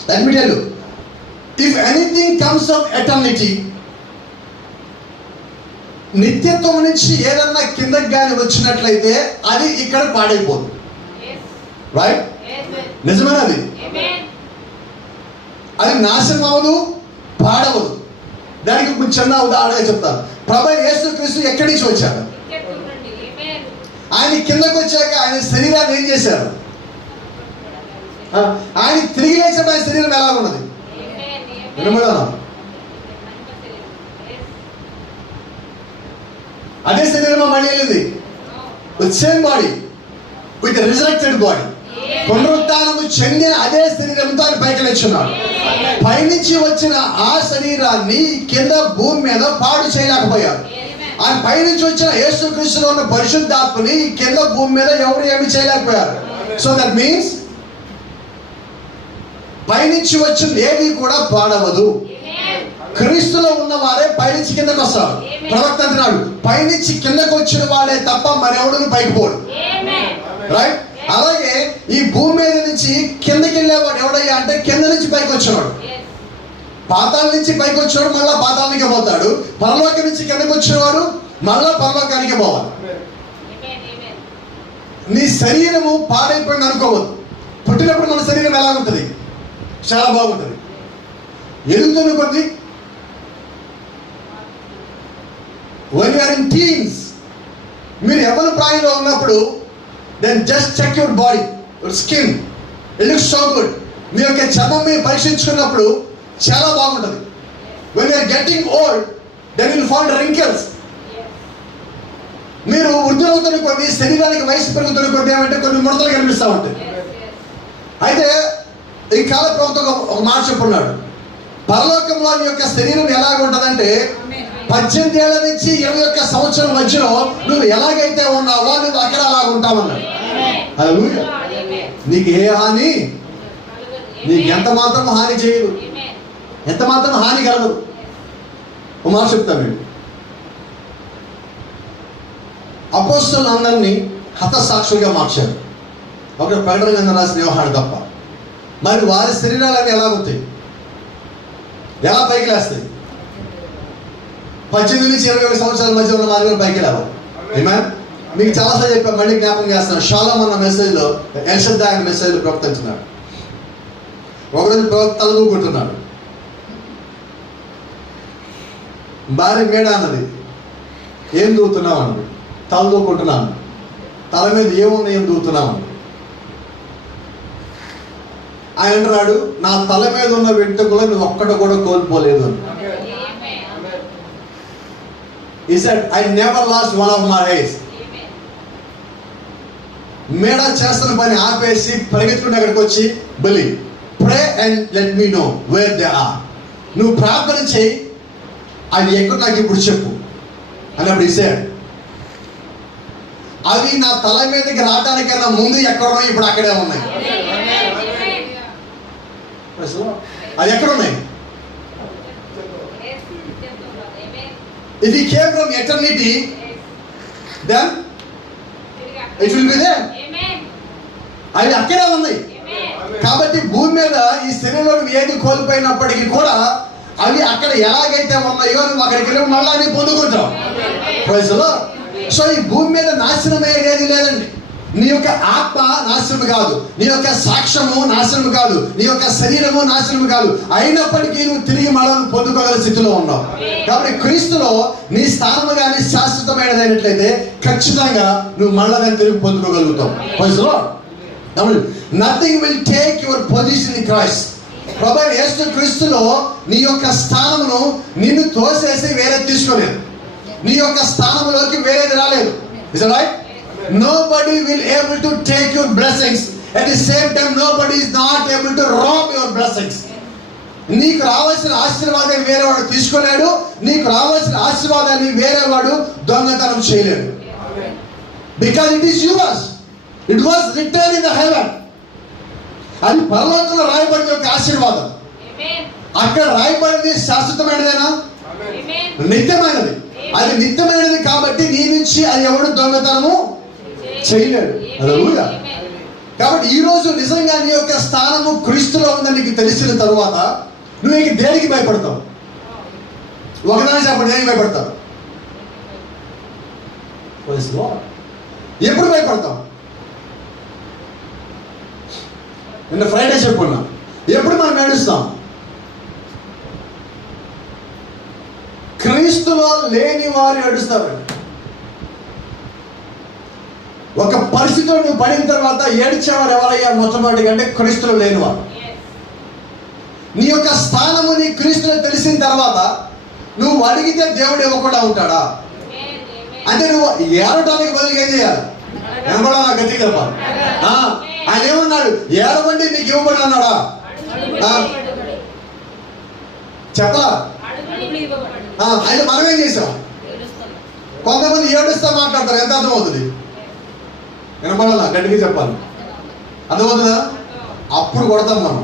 Let me tell you, if anything comes from eternity, నిత్యత్వం నుంచి ఏదన్నా కిందకి కానీ వచ్చినట్లయితే అది ఇక్కడ పాడైపోదు, రైట్? నిజమేనది. అది నాశనం అవ్వదు, పాడవదు. దానికి ఒక చిన్న ఉదాహరణగా చెప్తాను. ప్రభు యేసుక్రీస్తు ఎక్కడి నుంచి వచ్చాడు? ఆయన కిందకు వచ్చాక ఆయన శరీరాన్ని ఏం చేశారు? ఆయన తిరిగి లేచిన ఆయన శరీరం ఎలా ఉన్నది? వినబడనా? అదే శరీరం మళ్ళీ వెళ్ళింది, with same body, with resurrected body. పునరుత్థానము చెందిన అదే శరీరంతో ఆయన పైకి లేచున్నాడు. పైనుంచి వచ్చిన ఆ శరీరాన్ని కింద భూమి మీద పాడు చేయలేకపోయారు. ఆయన పైనుంచి వచ్చిన యేసుక్రీస్తులో ఉన్న పరిశుద్ధాత్మని కింద భూమి మీద ఎవరు ఏమి చేయలేకపోయారు. సో దట్ మీన్స్ పైనుంచి వచ్చింది ఏది కూడా పాడవదు. క్రీస్తులో ఉన్న వారే పైనుంచి కిందకు వస్తారు. ప్రవక్త అంటున్నాడు, పైనుంచి కిందకు వచ్చిన వాడే తప్ప మరెవడు పైకి పోడు, రైట్? అలాగే ఈ భూమి మీద నుంచి కిందకి వెళ్ళేవాడు ఎవడయ్యా అంటే కింద నుంచి పైకి వచ్చినవాడు. పాతాళం నుంచి పైకి వచ్చినవాడు మళ్ళా పాతాళానికి పోతాడు. పరలోకం నుంచి కిందకి వచ్చినవాడు మళ్ళా పరలోకానికి పోవాలి. నీ శరీరము పాడైపోయింది అనుకోవద్దు. పుట్టినప్పుడు మన శరీరం ఎలా ఉంటుంది? చాలా బాగుంటుంది. ఎదుగుతున్న కొద్ది when you are in teens, మీరు ఎవరి ప్రాయంలో ఉన్నప్పుడు then just check your body, your skin, it looks so good. మీ యొక్క చర్మం మీరు పరీక్షించుకున్నప్పుడు చాలా బాగుంటుంది. when you are getting old then you will find wrinkles. మీరు వృద్ధులవుతున్న కొద్ది శరీరానికి వయసు పెరుగుతున్న కొద్ది ఏమంటే కొన్ని ముడతలు కనిపిస్తూ ఉంటాయి. అయితే ఈ కాల ప్రభుత్వం ఒక మాట చెప్పున్నాడు, పరలోకంలో నీ యొక్క శరీరం ఎలాగ ఉంటుందంటే 18 ఏళ్ల నుంచి 21 సంవత్సరం మధ్యలో నువ్వు ఎలాగైతే ఉన్నావో నువ్వు అక్కడ అలాగ ఉంటావన్నాడు. హల్లెలూయా. నీకు ఏ హాని, నీకు ఎంత మాత్రం హాని చేయదు, ఎంత మాత్రం హాని కలదు. ఒక మాట చెప్తాను మీరు, అపోస్తలులందరినీ హతసాక్షులుగా మార్చారు. ఒక ప్రకటన గ్రంథం రాసిన యోహాను తప్ప. మరి వారి శరీరాలన్నీ ఎలా ఉంటాయి, ఎలా పైకి లేస్తాయి? 18 నుంచి 21 సంవత్సరాల మధ్య ఉన్న వారి పైకి లేవాలి. ఆమేన్. మీకు చాలాసార్లు చెప్పాను, మళ్ళీ జ్ఞాపకం చేస్తాను. షాలోమ్ అన్న మెసేజ్లో, ఎల్షద్దాయ్ అనే మెసేజ్లో ప్రవర్తించున్నాడు. ఒకరోజు ప్రవక్త తలదూకుంటున్నాడు. భార్య మేడ అన్నది, ఏం దూతున్నావు అన్నది. తలదూకుంటున్నాను. తల మీద ఏముంది, ఏం దూతున్నావు అన్నది. ఆయన అంటున్నాడు, నా తల మీద ఉన్న వెంట్రుకలు నువ్వు ఒక్కటి కూడా కోల్పోలేదు అని. He said, I never lost one of my hairs. మేడ చేస్తున్న పని ఆపేసి పరిగెత్తుకుంటే అక్కడికి వచ్చి, బలి pray and let me know where they are. నువ్వు ప్రార్థన చేయి, అవి ఎక్కడ నాకు ఇప్పుడు చెప్పు అన్నప్పుడు he said. అవి నా తల మీదకి రావడానికన్నా ముందు ఎక్కడున్నా ఇప్పుడు అక్కడే ఉన్నాయి. అది ఎక్కడ ఉన్నాయి? If he came from eternity, then it will be there. అవి అక్కడే ఉన్నాయి. కాబట్టి భూమి మీద ఈ శరీరంలో ఏది కోల్పోయినప్పటికీ కూడా అవి అక్కడ ఎలాగైతే ఉన్నాయో నువ్వు అక్కడికి వెళ్ళి మళ్ళీ అవి పొందుకుంటావు. సో ఈ భూమి మీద నాశనమయ్యేది లేదండి. నీ యొక్క ఆత్మ నాశనం కాదు, నీ యొక్క సాక్ష్యము నాశనం కాదు, నీ యొక్క శరీరము నాశనం కాదు. అయినప్పటికీ నువ్వు తిరిగి మళ్ళీ పొందుకోగల స్థితిలో ఉన్నావు. కాబట్టి క్రీస్తులో నీ స్థానము కానీ శాశ్వతమైనదైనట్లయితే ఖచ్చితంగా నువ్వు మళ్ళా దాన్ని తిరిగి పొందుకోగలుగుతావు. Nothing will take your position in Christ. ప్రభువైన యేసు క్రీస్తులో నీ యొక్క స్థానమును నిన్ను తోసేసి వేరే తీసుకోలేదు. నీ యొక్క స్థానంలోకి వేరేది రాలేదు. Is it right? Nobody will able to take your blessings. At the same time, nobody is not able to rob your blessings. నీకు రావాల్సిన ఆశీర్వాదాన్ని వేరేవాడు తీసుకోలేడు. నీకు రావాల్సిన ఆశీర్వాదాన్ని వేరేవాడు దొంగతనం చేయలేడు. Because it is yours. It was written in the heaven. అది పరలోకంలో రాయబడిన యొక్క ఆశీర్వాదం. అక్కడ రాయబడింది శాశ్వతమైనదేనా? నిత్యమైనది. అది నిత్యమైనది కాబట్టి నీ నుంచి అది ఎవడు దొంగతనము చేయలేడు. హల్లెలూయా. కాబట్టి ఈ రోజు నిజంగా నీ యొక్క స్థానము క్రీస్తులో ఉందని నీకు తెలిసిన తరువాత నువ్వు ఇంక దేనికి భయపడతావు? ఒకదాని చెప్పండి, దేనికి భయపడతావు? ఎప్పుడు భయపడతావు? నిన్న ఫ్రైడే చెప్పుకున్నా. ఎప్పుడు మనం ఏడుస్తాం? క్రీస్తులో లేని వారు ఏడుస్తారండి. ఒక పరిస్థితిలో నువ్వు పడిన తర్వాత ఏడ్చేవారు ఎవరయ్యా? మొట్టమొదటిగా అంటే క్రీస్తులో లేనివారు. నీ యొక్క స్థానము నీ క్రీస్తులో తెలిసిన తర్వాత నువ్వు అడిగితే దేవుడు ఇవ్వకుండా ఉంటాడా? అంటే నువ్వు ఏడటానికి బదులుగా ఏం చేయాలి? నేను కూడా నాకు గట్టిగా చెప్పాలి. ఆయన ఏమన్నాడు? ఏడవండి నీకు ఇవ్వబడి అన్నాడా? చెప్పలా? అయితే మనం ఏం చేసాం? కొంతమంది ఏడుస్తా మాట్లాడతారు. ఎంత అర్థమవుతుంది? వినపడాలా? గట్టిగా చెప్పాలి. అర్థమవుతుందా? అప్పుడు కొడతాం మనం.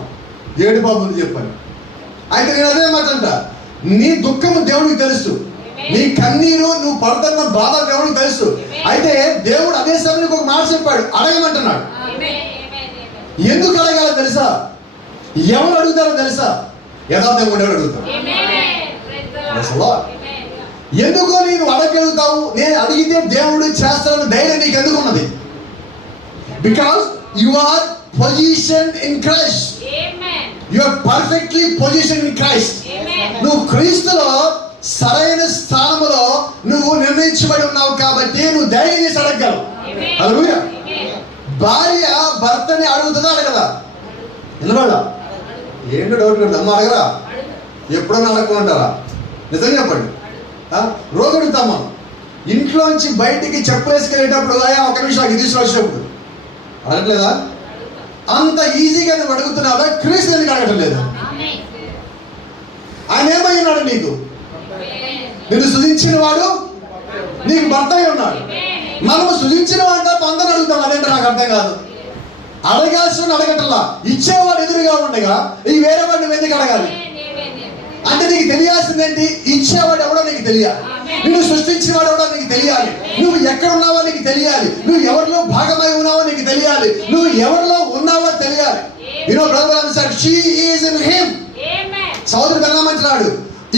ఏడు బాబుని చెప్పాలి. అయితే నేను అదే మాట అంట, నీ దుఃఖము దేవుడికి తెలుసు, నీ కన్నీరు నువ్వు పడుతున్న బాధ దేవుడికి తెలుసు. అయితే దేవుడు అదే సమయానికి ఒక మాట చెప్పాడు, అడగమంటున్నాడు. ఎందుకు అడగాలో తెలుసా? ఎవరు అడుగుతారో తెలుసా? యథార్థంగా ఉండేవాడు అడుగుతాడు. ఎందుకో నేను అడగలుగుతావు? నేను అడిగితే దేవుడు చేస్తాడని ధైర్యం నీకు ఎందుకు ఉన్నది? Because you are positioned in Christ. You are perfectly positioned in Christ. నువ్వు క్రీస్తులో సరైన స్థానంలో నువ్వు నిర్ణయించబడి ఉన్నావు కాబట్టి నువ్వు ధైర్యం చేసి అడగగలవు. హల్లెలూయా. భార్య భర్తని అడుగుతుందా అడగదా? నిలబడా? ఏంటో డౌట్ కదా? అమ్మ అడగరా? ఎప్పుడన్నా అడగకుంటారా? నిజంగా చెప్పండి. రోజు అడుగుతాం మనం. ఇంట్లోంచి బయటికి చెప్పులేసుకెళ్ళేటప్పుడు ఒక నిమిషం ఇది తీసుకొచ్చినప్పుడు అడగట్లేదా? అంత ఈజీగా నువ్వు అడుగుతున్నావా? క్రీస్తు ఎందుకు అడగటం లేదా? ఆయన ఏమైనాడు? నీకు నిన్ను సృజించిన వాడు నీకు భర్త అయి ఉన్నాడు. మనము సృజించిన వాడు అందరూ అడుగుతాం. అదేంటో నాకు అర్థం కాదు. అడగాల్సిన అడగటల్లా, ఇచ్చేవాడు ఎదురుగా ఉండగా ఈ వేరే వాడిని ఎందుకు అడగాలి? అంటే నీకు తెలియాల్సిందేంటి? ఇచ్చేవాడు ఎవడో నీకు తెలియాలి, నిన్ను సృష్టించిన వాడు ఎవడో నీకు తెలియాలి, నువ్వు ఎక్కడ ఉన్నావో నీకు తెలియాలి, నువ్వు ఎవరిలో భాగమై ఉన్నావో నీకు తెలియాలి, నువ్వు ఎవరిలో ఉన్నావో తెలియాలి. You know brother sir, she is in him. సోదరుడు వెళ్ళమంటున్నాడు.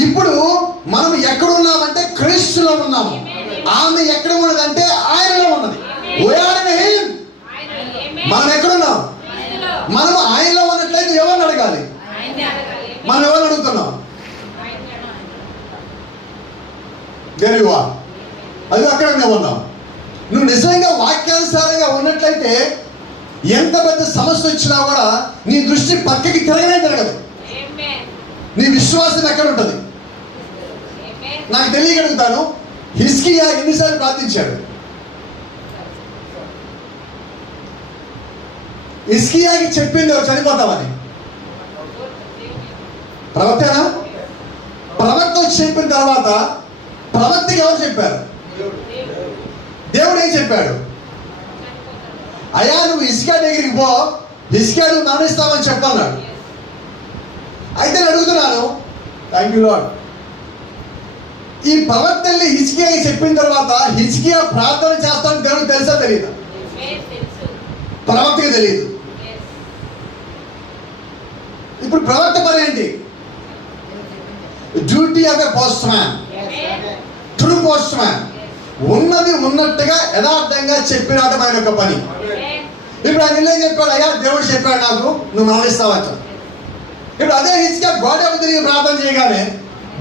ఇప్పుడు మనం ఎక్కడ ఉన్నామంటే క్రీస్తులో ఉన్నాము. ఆమె ఎక్కడ ఉన్నదంటే ఆయనలో ఉన్నది. మనం ఎక్కడున్నాం? మనం ఆయనలో ఉన్నట్లయితే ఎవరిని అడగాలి? మనం ఎవరిని అడుగుతున్నాం? దేనివా అది అక్కడ ఉన్నాం. నువ్వు నిజంగా వాక్యానుసారంగా ఉన్నట్లయితే ఎంత పెద్ద సమస్య వచ్చినా కూడా నీ దృష్టి పక్కకి తిరగనే తిరగదు. నీ విశ్వాసం ఎక్కడ ఉంటుంది? నాకు తెలియగలుగుతాను. హిజ్కియా ఎన్నిసార్లు ప్రార్థించాడు? హిజ్కియాకి చెప్పింది ఎవరు? చనిపోతామని. ప్రవక్తనా? ప్రవక్త వచ్చి చెప్పిన తర్వాత ప్రవక్తకి ఎవరు చెప్పారు? దేవుడు ఏం చెప్పాడు? అయ్యా నువ్వు హిజ్కియా దగ్గరికి పో, హిజ్కియా నువ్వు మరణిస్తావని చెప్పన్నాడు. అయితే నేను అడుగుతున్నాను, థ్యాంక్ యూ లార్డ్, ఈ ప్రవక్తల్ని హిజ్కియా చెప్పిన తర్వాత హిజ్కియా ప్రార్థన చేస్తానని దేవుడికి తెలుసా తెలియదా? ప్రవక్తకి తెలియదు. ఇప్పుడు ప్రవక్త పని ఏంటి? Duty of a post man, true post man. ఉన్నది ఉన్నట్టుగా యథార్థంగా చెప్పినట్టు ఆయన యొక్క పని. ఇప్పుడు ఆయన ఏం చెప్పాడు? అయ్యా దేవుడు చెప్పాడు నాకు నువ్వు మరణిస్తావట. ఇప్పుడు అదే హిజ్కియా గోడ తిరిగి ప్రార్థన చేయగానే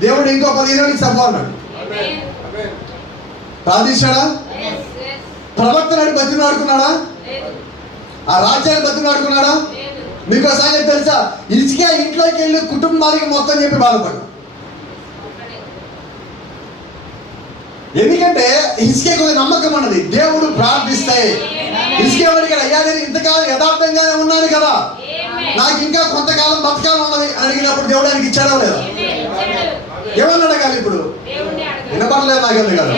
దేవుడు ఇంకో 15 చంపాలన్నాడు. ప్రార్థించాడా? ప్రవక్తను బతిమాడుకున్నాడా? ఆ రాజ్యాన్ని బతిమాడుకున్నాడా? మీకు సంగతి తెలుసా? హిజ్కియా ఇంట్లోకి వెళ్ళి కుటుంబానికి మొత్తం చెప్పి బాధపడ్డా. ఎందుకంటే హిజ్కియాకు ఒక నమ్మకం ఉన్నది, దేవుడు ప్రార్థిస్తే. హిజ్కియా అడిగాడు, అయ్యా నేను ఇంతకాలం యథార్థంగానే ఉన్నాను కదా, నాకు ఇంకా కొంతకాలం బతకాలం ఉన్నది అని అడిగినప్పుడు దేవుడు ఆయనకి ఇచ్చాడో లేదా? ఏమన్నా అడగాలి? ఇప్పుడు వినపడలేదు నాకు ఎందుకు కదా?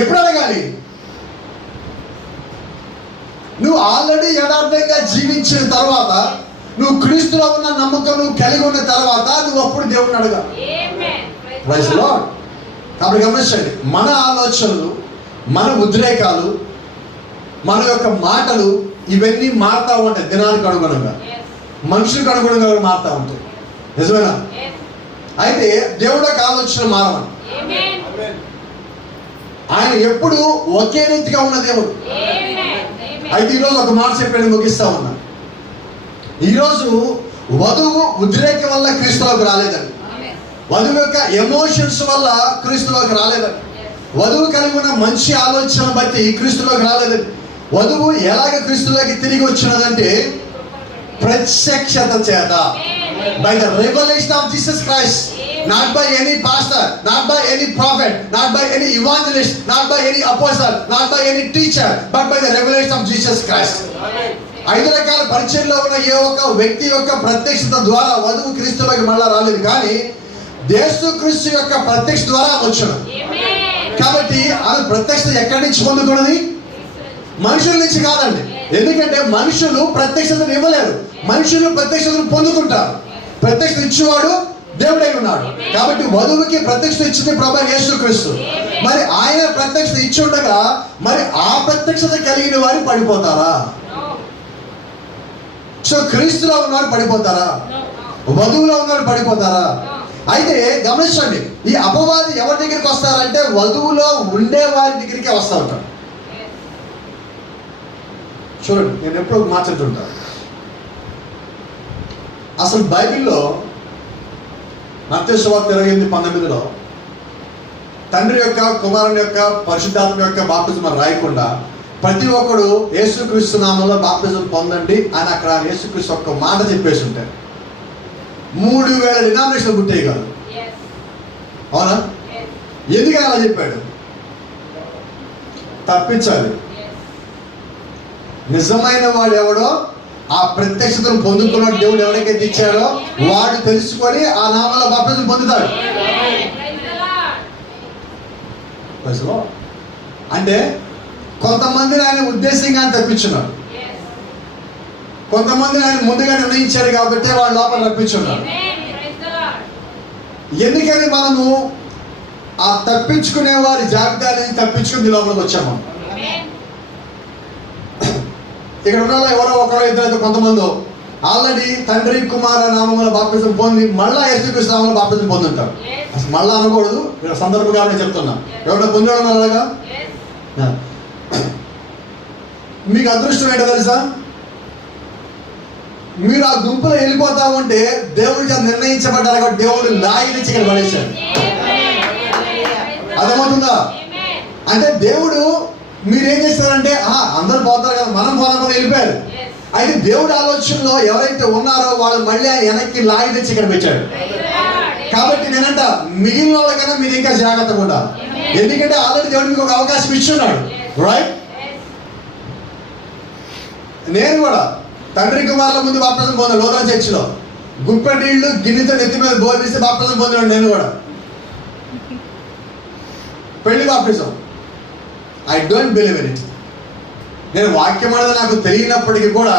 ఎప్పుడు అడగాలి? నువ్వు ఆల్రెడీ యథార్థంగా జీవించిన తర్వాత, నువ్వు క్రీస్తులో ఉన్న నమ్మకం నువ్వు కలిగి ఉన్న తర్వాత నువ్వు అప్పుడు దేవుడిని అడగాలి. Praise Lord. కాబట్టి గమనించండి, మన ఆలోచనలు, మన ఉద్రేకాలు, మన యొక్క మాటలు ఇవన్నీ మారుతూ ఉంటాయి. దినానికి అనుగుణంగా, మనుషులకు అనుగుణంగా మారుతూ ఉంటాయి. నిజమేనా? అయితే దేవుడు యొక్క ఆలోచన మారమని, ఆయన ఎప్పుడు ఒకే రీతిగా ఉన్న దేవుడు. అయితే ఈరోజు ఒక మాట చెప్పాను, ముగిస్తా ఉన్నా. ఈరోజు వధువు ఉద్రేకం వల్ల క్రీస్తులోకి రాలేదండి. వధువు యొక్క ఎమోషన్స్ వల్ల క్రీస్తులోకి రాలేదండి. వధువు కలిగి ఉన్న మంచి ఆలోచన బట్టి క్రీస్తులోకి రాలేదండి. వధువు ఎలాగ క్రీస్తులోకి తిరిగి వచ్చినదంటే ప్రత్యక్షత చేత, by the revolution of Jesus Christ. Not by any pastor, not by any prophet, not by any evangelist, not by any apostle, not by any teacher, but by the revelation of Jesus Christ. 5 రకాల పరిచయంలో ఉన్న ఏ ఒక్క వ్యక్తి యొక్క ప్రత్యక్షత ద్వారా వధువు క్రీస్తులోకి మళ్ళా రాలేదు, కానీ యేసు క్రీస్తు యొక్క ప్రత్యక్ష ద్వారా వచ్చాడు. కాబట్టి ఆమె ప్రత్యక్షత ఎక్కడి నుంచి పొందుకున్నది? మనుషుల నుంచి కాదండి. ఎందుకంటే మనుషులు ప్రత్యక్షతను ఇవ్వలేరు, మనుషులు ప్రత్యక్షతను పొందుకుంటారు. ప్రత్యక్షత ఇచ్చేవాడు దేవుడై ఉన్నాడు. కాబట్టి వధువుకి ప్రత్యక్షత ఇచ్చింది ప్రభువైన యేసుక్రీస్తు. మరి ఆయన ప్రత్యక్షత ఇచ్చి ఉండగా మరి ఆ ప్రత్యక్షత కలిగిన వారు పడిపోతారా? సో క్రీస్తులో ఉన్నవారు పడిపోతారా? వధువులో ఉన్నవారు పడిపోతారా? అయితే గమనించండి, ఈ అపవాది ఎవరి దగ్గరికి వస్తారంటే వధువులో ఉండే వారి దగ్గరికి వస్తూ ఉంటారు. చూడండి, నేను ఎప్పుడు మాట్లాడుతుంటాను. అసలు బైబిల్లో మత్తయి సువార్త 28:19 తండ్రి యొక్క, కుమారుని యొక్క, పరిశుద్ధాత్మ యొక్క బాప్తిజం రాయకుండా ప్రతి ఒక్కడు యేసుక్రీస్తు నామంలో బాప్తిజం పొందండి అని అక్కడ యేసుక్రీస్తు ఒక్క మాట చెప్పేసి ఉంటారు. 3000 డినామినేషన్ పుట్టాయి కాదు, అవునా? ఎందుకని అలా చెప్పాడు? తప్పించాలి. నిజమైన వాడు ఎవడో, ఆ ప్రత్యక్షతను పొందుకున్న దేవుడు ఎవరికైతే ఇచ్చాడో వాడు తెలుసుకొని ఆ నామంలో బాప్తిజం పొందుతాడు. అంటే కొంతమందిని ఆయన ఉద్దేశంగా తప్పించున్నాడు, కొంతమందిని ఆయన ముందుగా నిర్ణయించాడు కాబట్టి వాళ్ళ లోపల రప్పించున్నాడు. ఎందుకని మనము ఆ తప్పించుకునే వారి జాబితాని తప్పించుకుని లోపలికి వచ్చాము. ఇక్కడ ఉన్న ఎవరో ఒకరో ఇద్దరు కొంతమంది ఆల్రెడీ తండ్రి కుమార నామంలో బాప్తిజం పొంది మళ్ళా యేసుక్రీస్తు నామంలో బాప్తిజం పొందుంటారు. అసలు మళ్ళా అనకూడదు, ఇక్కడ సందర్భం కాబట్టి చెప్తున్నా. ఎవరైనా పొందడం అలాగా మీకు అదృష్టం ఏంటో తెలుసా? మీరు ఆ గుంపులో వెళ్ళిపోతా ఉంటే దేవుడికి నిర్ణయించబడ్డారు కాబట్టి దేవుడు లాగి నుంచి ఇక్కడ పడేశాడు. అర్థమవుతుందా? అంటే దేవుడు మీరేం చేస్తారంటే అందరు పోతారు కదా, మనం పోదామని వెళ్ళిపోయారు. అయితే దేవుడి ఆలోచనలో ఎవరైతే ఉన్నారో వాళ్ళు మళ్ళీ వెనక్కి లాగి తెచ్చి ఇక్కడ పెట్టాడు. కాబట్టి నేనంట మిగిలిన వాళ్ళకైనా మీరు ఇంకా జాగ్రత్తగా ఉండాలి. ఎందుకంటే ఆల్రెడీ దేవుడు మీకు ఒక అవకాశం ఇచ్చున్నాడు, రైట్? నేను కూడా తండ్రి కుమారుల ముందు బాప్తిజం పొందాను. లోదన చర్చిలో గుప్పె నీళ్లు గిన్నెతో నెత్తి మీద బోధిస్తే బాప్తిజం పొందాడు. నేను కూడా పెళ్లి బాప్తిజం. I don't believe in it. నేను వాక్యం అనేది నాకు తెలియనప్పటికీ కూడా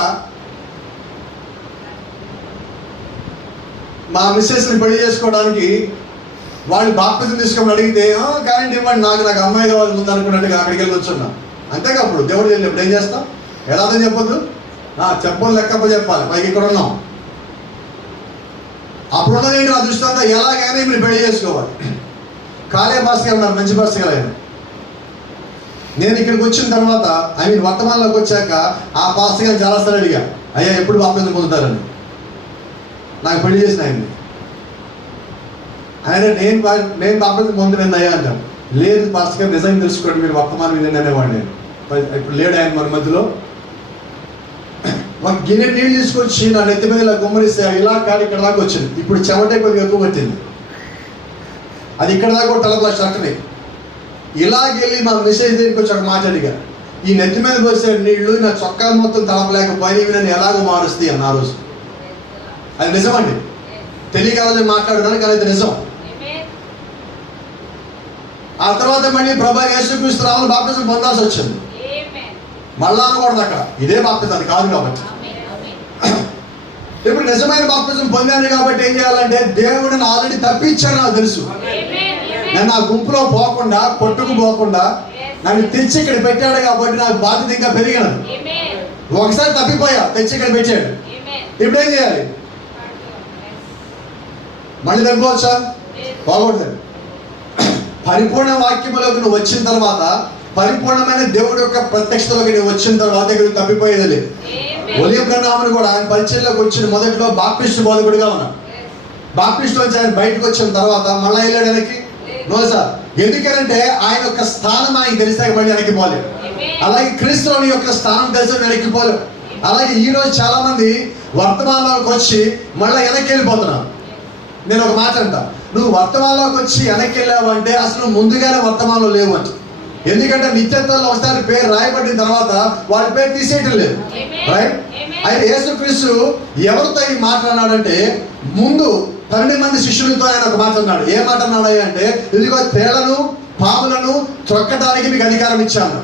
మా మిస్సెస్ని పెళ్లి చేసుకోవడానికి వాళ్ళు బాప్తిజం తీసుకోమని అడిగితే కరెంట్ ఇవ్వండి, నాకు అమ్మాయి కావాలి ముందు అనుకున్నట్టుగా అక్కడికి వెళ్ళి వచ్చున్నా. అంతేగా అప్పుడు దేవుడు వెళ్ళినప్పుడు ఏం చేస్తాం? ఎలాదని చెప్పొద్దు, చెప్పని లెక్కప్ప చెప్పాలి. పైకి ఇక్కడ ఉన్నాం. అప్పుడు ఉన్నది ఏంటి? నా దృష్టి అంతా ఎలాగైనా మీరు పెళ్లి చేసుకోవాలి. కాలే భాస్కర్ గారు ఉన్నారు, మంచి భాస్కర్ గారు ఆయన. నేను ఇక్కడికి వచ్చిన తర్వాత వర్తమానంలోకి వచ్చాక ఆ పాస్టర్ గారు చాలాసార్లు అడిగా, అయ్యా ఎప్పుడు బాప్తిజం పొందుతారని. నాకు పెళ్లి చేసిన ఆయన్ని. ఆయన నేను బాప్తిజం పొందుతుంది అయ్యా అంటాను. లేదు పాస్టర్ గారు నిజంగా తెలుసుకోండి, మీరు వర్తమానం వినండి అనేవాడు. నేను ఇప్పుడు లేడు ఆయన మన మధ్యలో. ఒక గిన్నె నీళ్ళు తీసుకొచ్చి నా నెత్తి మీద ఇలా గుమ్మరిస్తే ఇలా కాదు ఇక్కడ దాకా వచ్చింది. ఇప్పుడు చెమటే కొద్దిగా ఎక్కువ వచ్చింది, అది ఇక్కడ దాకా కూడా తలపల షర్ట్ని. ఇలాగెళ్ళి మా మెసేజ్ దగ్గరికి వచ్చి ఒక మాట అడిగా, ఈ నెత్తి మీద పోసే నీళ్లు నా చొక్కా మొత్తం తలపలేకపోయి నన్ను ఎలాగో మారుస్తాయి అన్న. ఆ రోజు అది నిజమండి, తెలియకలని మాట్లాడడానికి అది నిజం. ఆ తర్వాత మళ్ళీ ప్రభు యేసుక్రీస్తు నామములో బాప్తిజం పొందాల్సి వచ్చింది. మళ్ళా అనకూడదు అక్కడ, ఇదే బాప్తిజం, అది కాదు కాబట్టి. ఇప్పుడు నిజమైన బాప్తిజం పొందాను కాబట్టి ఏం చేయాలంటే, దేవుడిని ఆల్రెడీ తప్పించాను నాకు తెలుసు. నన్ను ఆ గుంపులో పోకుండా, కొట్టుకు పోకుండా నన్ను తెచ్చి ఇక్కడ పెట్టాడు కాబట్టి నాకు బాధ్యత ఇంకా పెరిగినది. ఒకసారి తప్పిపోయా, తెచ్చి ఇక్కడ పెట్టాడు. ఇప్పుడు ఏం చేయాలి? మళ్ళీ తగ్గిపోవచ్చా? బాగోడదు. పరిపూర్ణ వాక్యములోకి నువ్వు వచ్చిన తర్వాత, పరిపూర్ణమైన దేవుడి యొక్క ప్రత్యక్షతలోకి నువ్వు వచ్చిన తర్వాత ఇక్కడ తప్పిపోయేది లేదు. ఒలీవ బ్రహ్మామును కూడా ఆయన పరిచయంలోకి వచ్చిన మొదట్లో బాప్టిస్టు బోధకుడిగా ఉన్నాడు. బాప్టిస్టు వచ్చి ఆయన బయటకు వచ్చిన తర్వాత మళ్ళీ వెళ్ళాడు వెనక్కి? No sir. ఎందుకంటే ఆయన యొక్క స్థానం ఆయన తెలిసాక మళ్ళీ వెనక్కి పోలేదు. అలాగే క్రీస్తుని యొక్క స్థానం తెలిసి వెనక్కి పోలేదు. అలాగే ఈ రోజు చాలా మంది వర్తమానంలోకి వచ్చి మళ్ళీ వెనక్కి వెళ్ళిపోతున్నారు. నేను ఒక మాట అంటా, నువ్వు వర్తమానంలోకి వచ్చి వెనక్కి వెళ్ళావు అంటే అసలు ముందుగానే వర్తమానంలో లేవు అంట. ఎందుకంటే నిత్యత్వంలో ఒకసారి పేరు రాయబడిన తర్వాత వాడి పేరు తీసేయటం లేదు, రైట్? అయితే యేసుక్రీస్తు ఎవరితో ఈ మాట అన్నాడంటే, ముందు 12 మంది శిష్యులతో ఆయన ఒక మాట అన్నాడు. ఏ మాట అన్నాడు అంటే, ఇదిగో తేళ్లను పాములను త్రొక్కడానికి మీకు అధికారం ఇచ్చాను.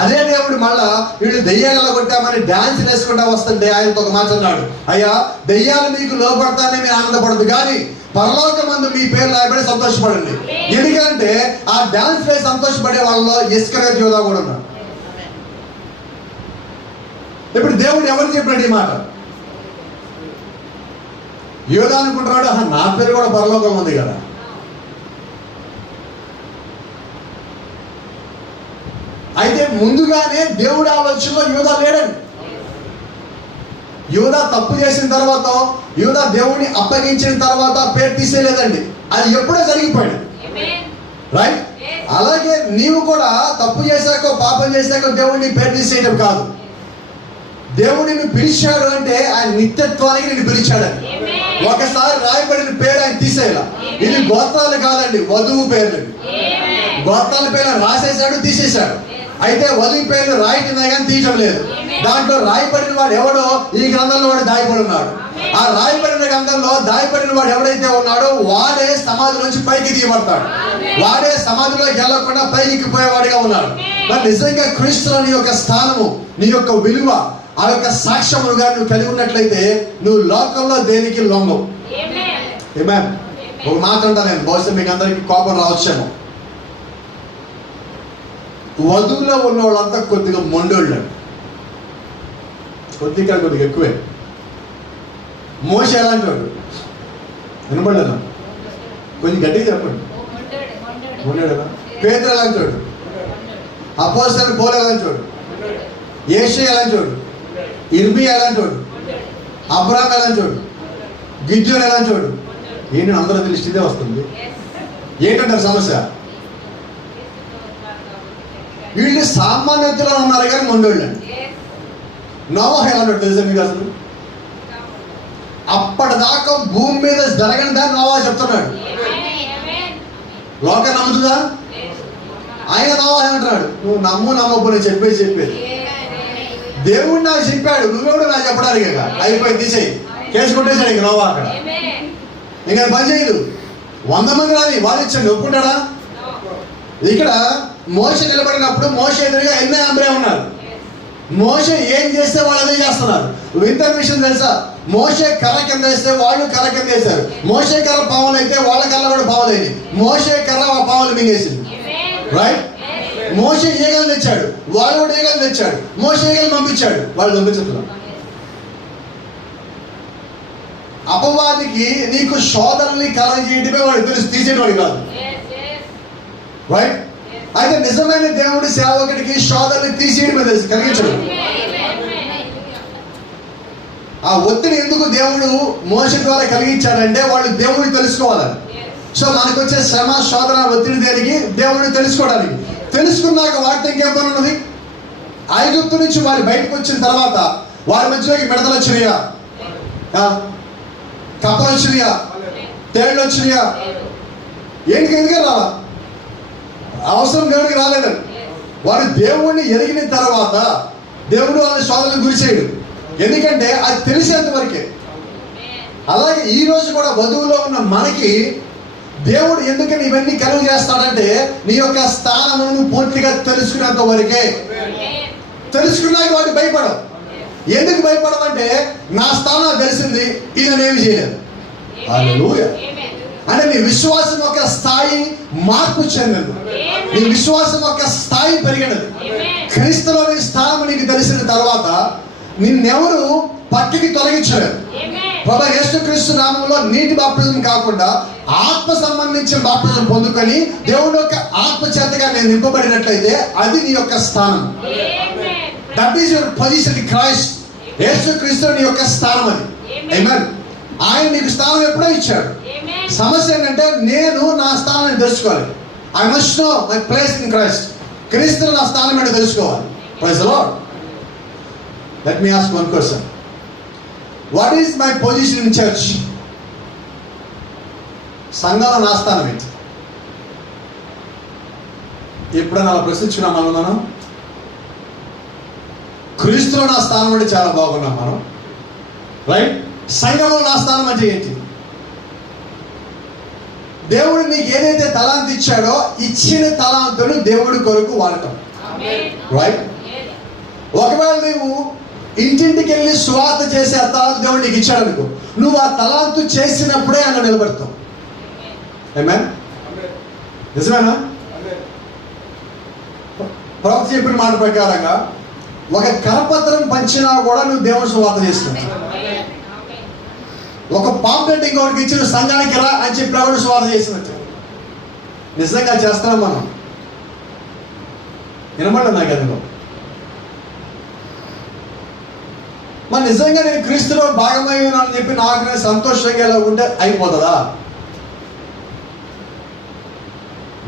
అదే దేవుడు మళ్ళా వీళ్ళు దెయ్యాలు కొట్టామని డాన్స్ వేసుకుంటా వస్తుంటే ఆయనతో ఒక మాట అన్నాడు, అయ్యా దెయ్యాలు మీకు లోపడతానే మీరు ఆనందపడదు, కానీ పరలోకమందు మీ పేరు రాయబడి సంతోషపడండి. ఎందుకంటే ఆ డాన్స్ వేసి సంతోషపడే వాళ్ళలో ఇస్కరియోతు యూదా కూడా ఉన్నాడు. ఇప్పుడు దేవుడు ఎవరు చెప్పినాడు ఈ మాట? యూదా అనుకుంటున్నాడు, నా పేరు కూడా పరలోకం ఉంది కదా. అయితే ముందుగానే దేవుడి ఆలోచనలో యూదా లేడండి. యూదా తప్పు చేసిన తర్వాత, యూదా దేవుడిని అప్పగించిన తర్వాత పేరు తీసేయలేదండి, అది ఎప్పుడో జరిగిపోయింది, రైట్? అలాగే నీవు కూడా తప్పు చేశాక, పాపం చేశాక దేవుడిని పేరు తీసేయడం కాదు. దేవుడిని నిన్ను పిలిచాడు అంటే ఆయన నిత్యత్వానికి నిన్ను పిలిచాడని. ఒకసారి రాయబడిన పేరు ఆయన తీసేయాల. ఇది గోత్రాలు కాదండి, వధువు పేర్లు. గోత్రాల పేర్లు రాసేసాడు, తీసేశాడు. అయితే వధువు పేర్లు రాయటమే కానీ తీయటం లేదు. దాంట్లో రాయబడిన వాడు ఎవడో ఈ గ్రంథంలో వాడు దాయబడి ఉన్నాడు. ఆ రాయబడిన గ్రంథంలో దాయబడిన వాడు ఎవడైతే ఉన్నాడో వాడే సమాధి నుంచి పైకి తీయబడతాడు. వాడే సమాధిలోకి వెళ్ళకుండా పైకి పోయేవాడిగా ఉన్నాడు. మరి నిజంగా క్రీస్తులో నీ యొక్క స్థానము, నీ యొక్క విలువ, ఆ యొక్క సాక్ష్యముగా నువ్వు కలిగి ఉన్నట్లయితే నువ్వు లోకంలో దేనికి లొంగవు. ఆమేన్. ఒక మాట అంటా నేను, బహుశా మీకు అందరికీ కోపం రావచ్చేమో. వధువులో ఉన్న వాళ్ళంతా కొద్దిగా మొండోళ్ళు, కొద్దిగా ఎక్కువే. మోషే ఎలాంటి వాడు? వినపడలేదా? కొంచెం గట్టిగా చెప్పండి. మొండోడా? పేతురు ఎలాంటి వాడు? అపోస్తలులు పౌలు ఎలాంటి వాడు? యేషయా ఎలాంటి వాడు? ఇర్మియా ఎలాంటి వాడు? అబ్రాహాము ఎలాంటి వాడు? గిద్యోను ఎలాంటి వాడు? ఏంటి అందరూ తెలిసి ఇదే వస్తుంది? ఏంటంటారు సమస్య? వీళ్ళు సామాన్యతలో ఉన్నారు కానీ మొండోళ్ళు అండి. నోవహు ఎలాంటి తెలుసా మీకు? అసలు అప్పటిదాకా భూమి మీద జరగని దాన్ని నోవహు చెప్తున్నాడు. లోకం నమ్ముతుందా? ఆయన నోవహు ఏమంటున్నాడు, నువ్వు నమ్మకపో నేను చెప్పేది. దేవుడు నాకు చెప్పాడు, నువ్వెవడు నాకు చెప్పడానికి? అయిపోయి తీసేయి, కేసు కొట్టేశాడు ఇంక నోవహు. అక్కడ ఇంకా పని చేయదు. 100 మంది రాని వాళ్ళు ఇచ్చాడు, ఒప్పుకుంటాడా? ఇక్కడ మోషే నిలబడినప్పుడు మోషే ఎదురుగా ఎన్నో అంబరే ఉన్నారు. మోషే ఏం చేస్తే వాళ్ళు అదే చేస్తున్నారు. వింత విషయం తెలుసా, మోషే కర్ర కింద వేస్తే వాళ్ళు కర్ర కింద వేశారు. మోషే కర్ర పావులు అయితే వాళ్ళ కర్ర కూడా పావులైంది. మోషే కర్ర ఆ పావులు మింగేసింది. రైట్? మోషే ఈగలు తెచ్చాడు, వాళ్ళు కూడా ఈగలు తెచ్చాడు. మోషే ఈగలు పంపించాడు, వాళ్ళు పంపించట్లేదు. అపవాదికి నీకు శోధనని కలగజేయడమే వాడు తెలుసు, తీసేయడం కాదు. రైట్? అయితే నిజమైన దేవుడి సేవకుడికి శోధనని తీసేయడమే తెలుసు, కలిగించడం. ఆ ఒత్తిడి ఎందుకు దేవుడు మోషే ద్వారా కలిగించాడంటే వాళ్ళు దేవుడిని తెలుసుకోవాలని. సో మనకు వచ్చే శ్రమ, శోధన, ఒత్తిడి దేనికి? దేవుడిని తెలుసుకోవడానికి. తెలుసుకున్నాక వాటితో ఇంకేం పని ఉన్నది? ఐగుప్తు నుంచి వారు బయటకు వచ్చిన తర్వాత వారి మధ్యలోకి మిడతలు వచ్చినాయా? కప్పలు వచ్చినాయా? తేళ్ళు వచ్చినాయా? ఎందుకే రావా? అవసరం దేవుడికి రాలేదని. వారు దేవుణ్ణి ఎరిగిన తర్వాత దేవుడు వాళ్ళని శోధనకు గురి చేయడు, ఎందుకంటే అది తెలిసేంత వరకే. అలాగే ఈ రోజు కూడా వధువులో ఉన్న మనకి దేవుడు ఎందుకని ఇవన్నీ కలుగు చేస్తాడంటే నీ యొక్క స్థానమును పూర్తిగా తెలుసుకునేంత వరకే. తెలుసుకున్నాక వాడు భయపడవు. ఎందుకు భయపడమంటే నా స్థానం తెలిసింది, ఇది నేనేమి చేయలేదు. హల్లెలూయా. అంటే నీ విశ్వాసం యొక్క స్థాయి మార్పు చెందింది, నీ విశ్వాసం యొక్క స్థాయి పెరిగినది. క్రీస్తులోని స్థానం నీకు తెలిసిన తర్వాత నిన్నెవరు పక్కకి తొలగించలేదు. ప్రభు యేసుక్రీస్తు నామములో నీటి బాప్తిజం కాకుండా ఆత్మ సంబంధించిన బాప్తిజం పొందుకొని దేవుని యొక్క ఆత్మ చేతగా నేను నింపబడినట్లయితే అది నీ యొక్క స్థానం. That is your position in Christ. యేసుక్రీస్తు నీ యొక్క స్థానం అది. ఆమేన్. ఆయన నీకు స్థానం ఎప్పుడో ఇచ్చాడు. సమస్య ఏంటంటే నేను నా స్థానాన్ని తెలుసుకోవాలి. I must know my place in Christ. క్రీస్తులో నా స్థానం ఏంటో తెలుసుకోవాలి. Praise the Lord. Let me ask one question. What is my position in church? సంఘంలో నా స్థానం ఏంటి? ఎప్పుడైనా అలా ప్రశ్నించుకున్నాం మనం? క్రీస్తులో నా స్థానం అంటే చాలా బాగున్నాం మనం, రైట్? సంఘంలో నా స్థానం అంటే ఏంటి? దేవుడు నీకు ఏదైతే తలాంతు ఇచ్చాడో ఇచ్చిన తలాంతును దేవుడి కొరకు వాడటం, రైట్? ఒకవేళ నువ్వు ఇంటింటికి వెళ్ళి సువార్త చేసే ఆ తలాంతు దేవుడు నీకు ఇచ్చాడు అనుకో, నువ్వు ఆ తలాంతు చేసినప్పుడే ఆయన నిలబడతావు. ఆమేన్. నిజమేనా? ప్రవక్త చెప్పిన మాట ప్రకారంగా ఒక కరపత్రం పంచినా కూడా నువ్వు దేవుని సువార్త చేస్తున్నావు. ఒక పాంప్లెట్ ఇంకొకరికి ఇచ్చిన సంఘానికి రా అని చెప్పి కూడా సువార్త చేసినట్టు. నిజంగా చేస్తున్నాం మనం. వినమండి నాకు అందులో. మరి నిజంగా నేను క్రీస్తులో భాగమై ఉన్నానని చెప్పి నాకు నేను సంతోషంగా ఎలా ఉంటే అయిపోతుందా?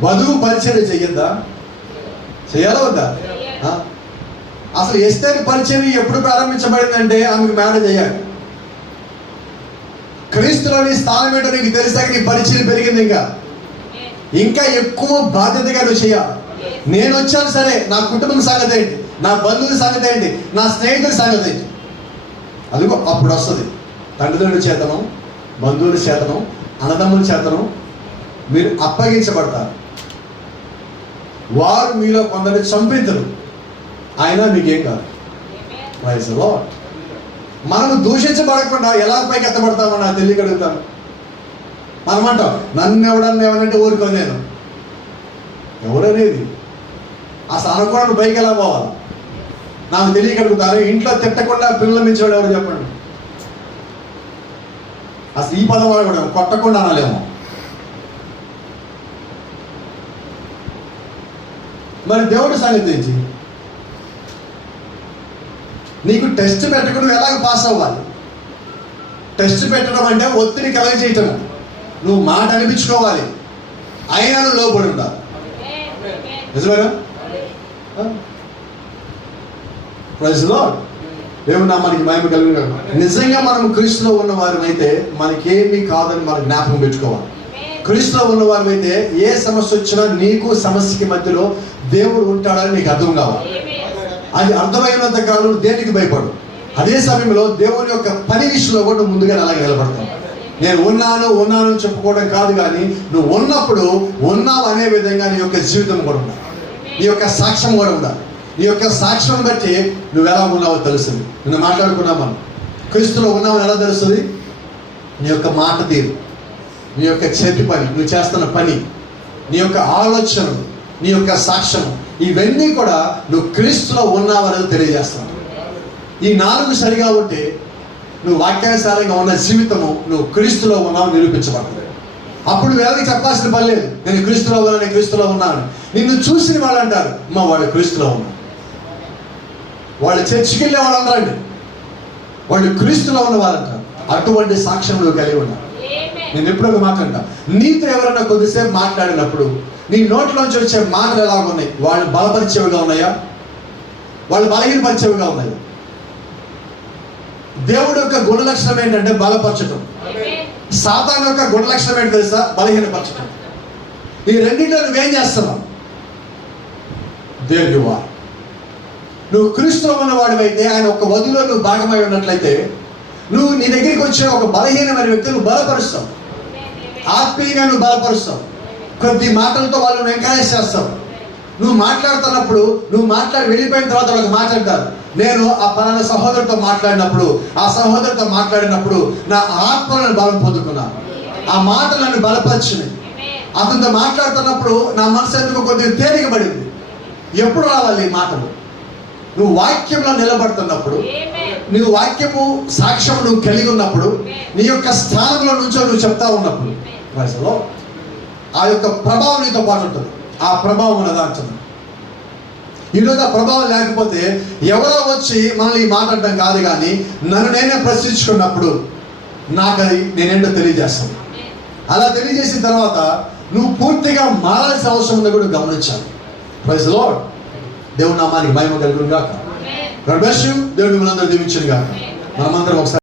వధువు పరిచయం చెయ్యొద్దా? చేయాలా వద్దా? అసలు ఎస్తేరు పరిచయం ఎప్పుడు ప్రారంభించబడిందంటే ఆమెకు మ్యారేజ్ అయ్యాడు. క్రీస్తులోని స్థానం ఏంటో నీకు తెలిసాక నీ పరిచయం పెరిగింది. ఇంకా ఎక్కువ బాధ్యతగా నువ్వు చేయాలి. నేను వచ్చాను సరే, నా కుటుంబం సంగతి ఏంటి, నా బంధువుల సంగతి ఏంటి, నా స్నేహితుల సంగతి ఏంటి, అదిగో అప్పుడు వస్తుంది. తండ్రిదండ్రుల చేతను, బంధువుల చేతను, అన్నదమ్ముల చేతను మీరు అప్పగించబడతారు. వారు మీలో కొందరు చంపితులు, అయినా మీకేం కాదు. Praise the Lord. మనము దూషించబడకుండా ఎలా పైకి ఎత్తబడతామో నాకు తెలియగలుగుతాను. మనం అంటాం నన్ను ఎవడన్నా ఏమనంటే ఊరుకోను నేను. ఎవరనేది అసలు అనుకోవడం పైకి ఎలా పోవాలి నాకు తెలియగలుగుతాను. ఇంట్లో తిట్టకుండా పిల్లలు మించేవాడు ఎవరు చెప్పండి? అసలు ఈ పదం కూడా కొట్టకుండా అనలేము. మరి దేవుడి సంగతి ఏంటి? నీకు టెస్ట్ పెట్టకుండా నువ్వు ఎలాగ పాస్ అవ్వాలి? టెస్ట్ పెట్టడం అంటే ఒత్తిడి కలగ చేయటం. నువ్వు మాట అనిపించుకోవాలి, అయినా నువ్వు లోపడి ఉండాలి. నిజమేనా? Praise the Lord. దేవుని నామానికి మహిమ కలుగును. నిజంగా మనం క్రీస్తులో ఉన్న వారమైతే మనకేమీ కాదని మనం జ్ఞాపకం పెట్టుకోవాలి. క్రీస్తులో ఉన్న వారమైతే ఏ సమస్య వచ్చినా నీకు సమస్యకి మధ్యలో దేవుడు ఉంటాడని నీకు అర్థం కావాలి. అది అర్థమైనంత కాలం దేనికి భయపడు. అదే సమయంలో దేవుని యొక్క పని విషయంలో కూడా నువ్వు ముందుగా అలాగే నిలబడతావు. నేను ఉన్నాను చెప్పుకోవడం కాదు, కానీ నువ్వు ఉన్నప్పుడు ఉన్నావు అనే విధంగా నీ యొక్క జీవితం కూడా ఉండాలి, నీ యొక్క సాక్ష్యం కూడా ఉండాలి. నీ యొక్క సాక్ష్యం బట్టి నువ్వు ఎలా ఉన్నావో తెలుస్తుంది. నిన్ను మాట్లాడుకున్నాం మనం, క్రీస్తులో ఉన్నావు ఎలా తెలుస్తుంది? నీ యొక్క మాట తీరు, నీ యొక్క చేతి పని, నువ్వు చేస్తున్న పని, నీ యొక్క ఆలోచన, నీ యొక్క సాక్ష్యం, ఇవన్నీ కూడా నువ్వు క్రీస్తులో ఉన్నావు అనేది తెలియజేస్తాను. ఈ 4 సరిగా ఉంటే నువ్వు వాక్యానుసారంగా ఉన్న జీవితము నువ్వు క్రీస్తులో ఉన్నావు నిరూపించబడుతుంది. అప్పుడు వేళకి చెప్పాల్సిన పని లేదు, నేను క్రీస్తులో ఉన్నాను, నేను క్రీస్తులో ఉన్నాను. నిన్ను చూసిన వాళ్ళు అంటారు, అమ్మ వాడు క్రీస్తులో ఉన్నాడు. వాళ్ళు చర్చికి వెళ్ళే వాళ్ళు అందరండి, వాళ్ళు క్రీస్తులో ఉన్న వాళ్ళు అంటారు. అటువంటి సాక్ష్యం నువ్వు కలిగి ఉన్నావు. నేను ఎప్పుడు ఒక మాట అంటా, నీతో ఎవరైనా కొద్దిసేపు మాట్లాడినప్పుడు నీ నోట్లోంచి వచ్చే మాటలు ఎలాగ ఉన్నాయి? వాళ్ళు బలపరిచేవిగా ఉన్నాయా, వాళ్ళు బలహీనపరిచేవిగా ఉన్నాయా? దేవుడు యొక్క గుణలక్షణం ఏంటంటే బలపరచటం. సాతాను యొక్క గుణలక్షణం ఏంటి తెలుసా? బలహీనపరచటం. ఈ రెండింటిలో నువ్వేం చేస్తున్నావు? There you are. నువ్వు క్రీస్తులో ఉన్నవాడివైతే, ఆయన ఒక వధువులో నువ్వు భాగమై ఉన్నట్లయితే, నువ్వు నీ దగ్గరికి వచ్చే ఒక బలహీనమైన వ్యక్తిని నువ్వు బలపరుస్తావు, ఆత్మీయంగా నువ్వు బలపరుస్తావు. కొద్ది మాటలతో వాళ్ళని ఎంకరేజ్ చేస్తావు. నువ్వు మాట్లాడుతున్నప్పుడు, నువ్వు మాట్లాడి వెళ్ళిపోయిన తర్వాత వాళ్ళకి మాట్లాడతారు, నేను ఆ పలానా సహోదరుడితో మాట్లాడినప్పుడు, ఆ సహోదరుడితో మాట్లాడినప్పుడు నా ఆత్మలను బలం పొందుకున్నాను, ఆ మాటలు నన్ను బలపరిచినాయి. అతనితో మాట్లాడుతున్నప్పుడు నా మనసు ఎందుకు కొద్దిగా తేలికబడింది. ఎప్పుడు రావాలి ఈ మాటలు? నువ్వు వాక్యంలో నిలబడుతున్నప్పుడు, నువ్వు వాక్యము సాక్ష్యం నువ్వు కలిగి ఉన్నప్పుడు, నీ యొక్క స్థానంలో నుంచో నువ్వు చెప్తా ఉన్నప్పుడు, ప్రజలో ఆ యొక్క ప్రభావం నీతో పాటు ఉంటుంది. ఆ ప్రభావం ఉన్నదా అంటున్నాను. ఈరోజు ఆ ప్రభావం లేకపోతే ఎవరో వచ్చి మనల్ని ఈ మాట అంటాం కాదు, కానీ నన్ను నేనే ప్రశ్నించుకున్నప్పుడు నాకు అది నేనేంటో తెలియజేస్తాను. అలా తెలియజేసిన తర్వాత నువ్వు పూర్తిగా మారాల్సిన అవసరం ఉందో కూడా గమనించాలి. Praise the Lord. దేవుని నామానికి మహిమ కలుగును గాక. God bless you. దేవుడు మిమ్మల్ని అందరూ దీవించును గాక. మనమందరం ఒకసారి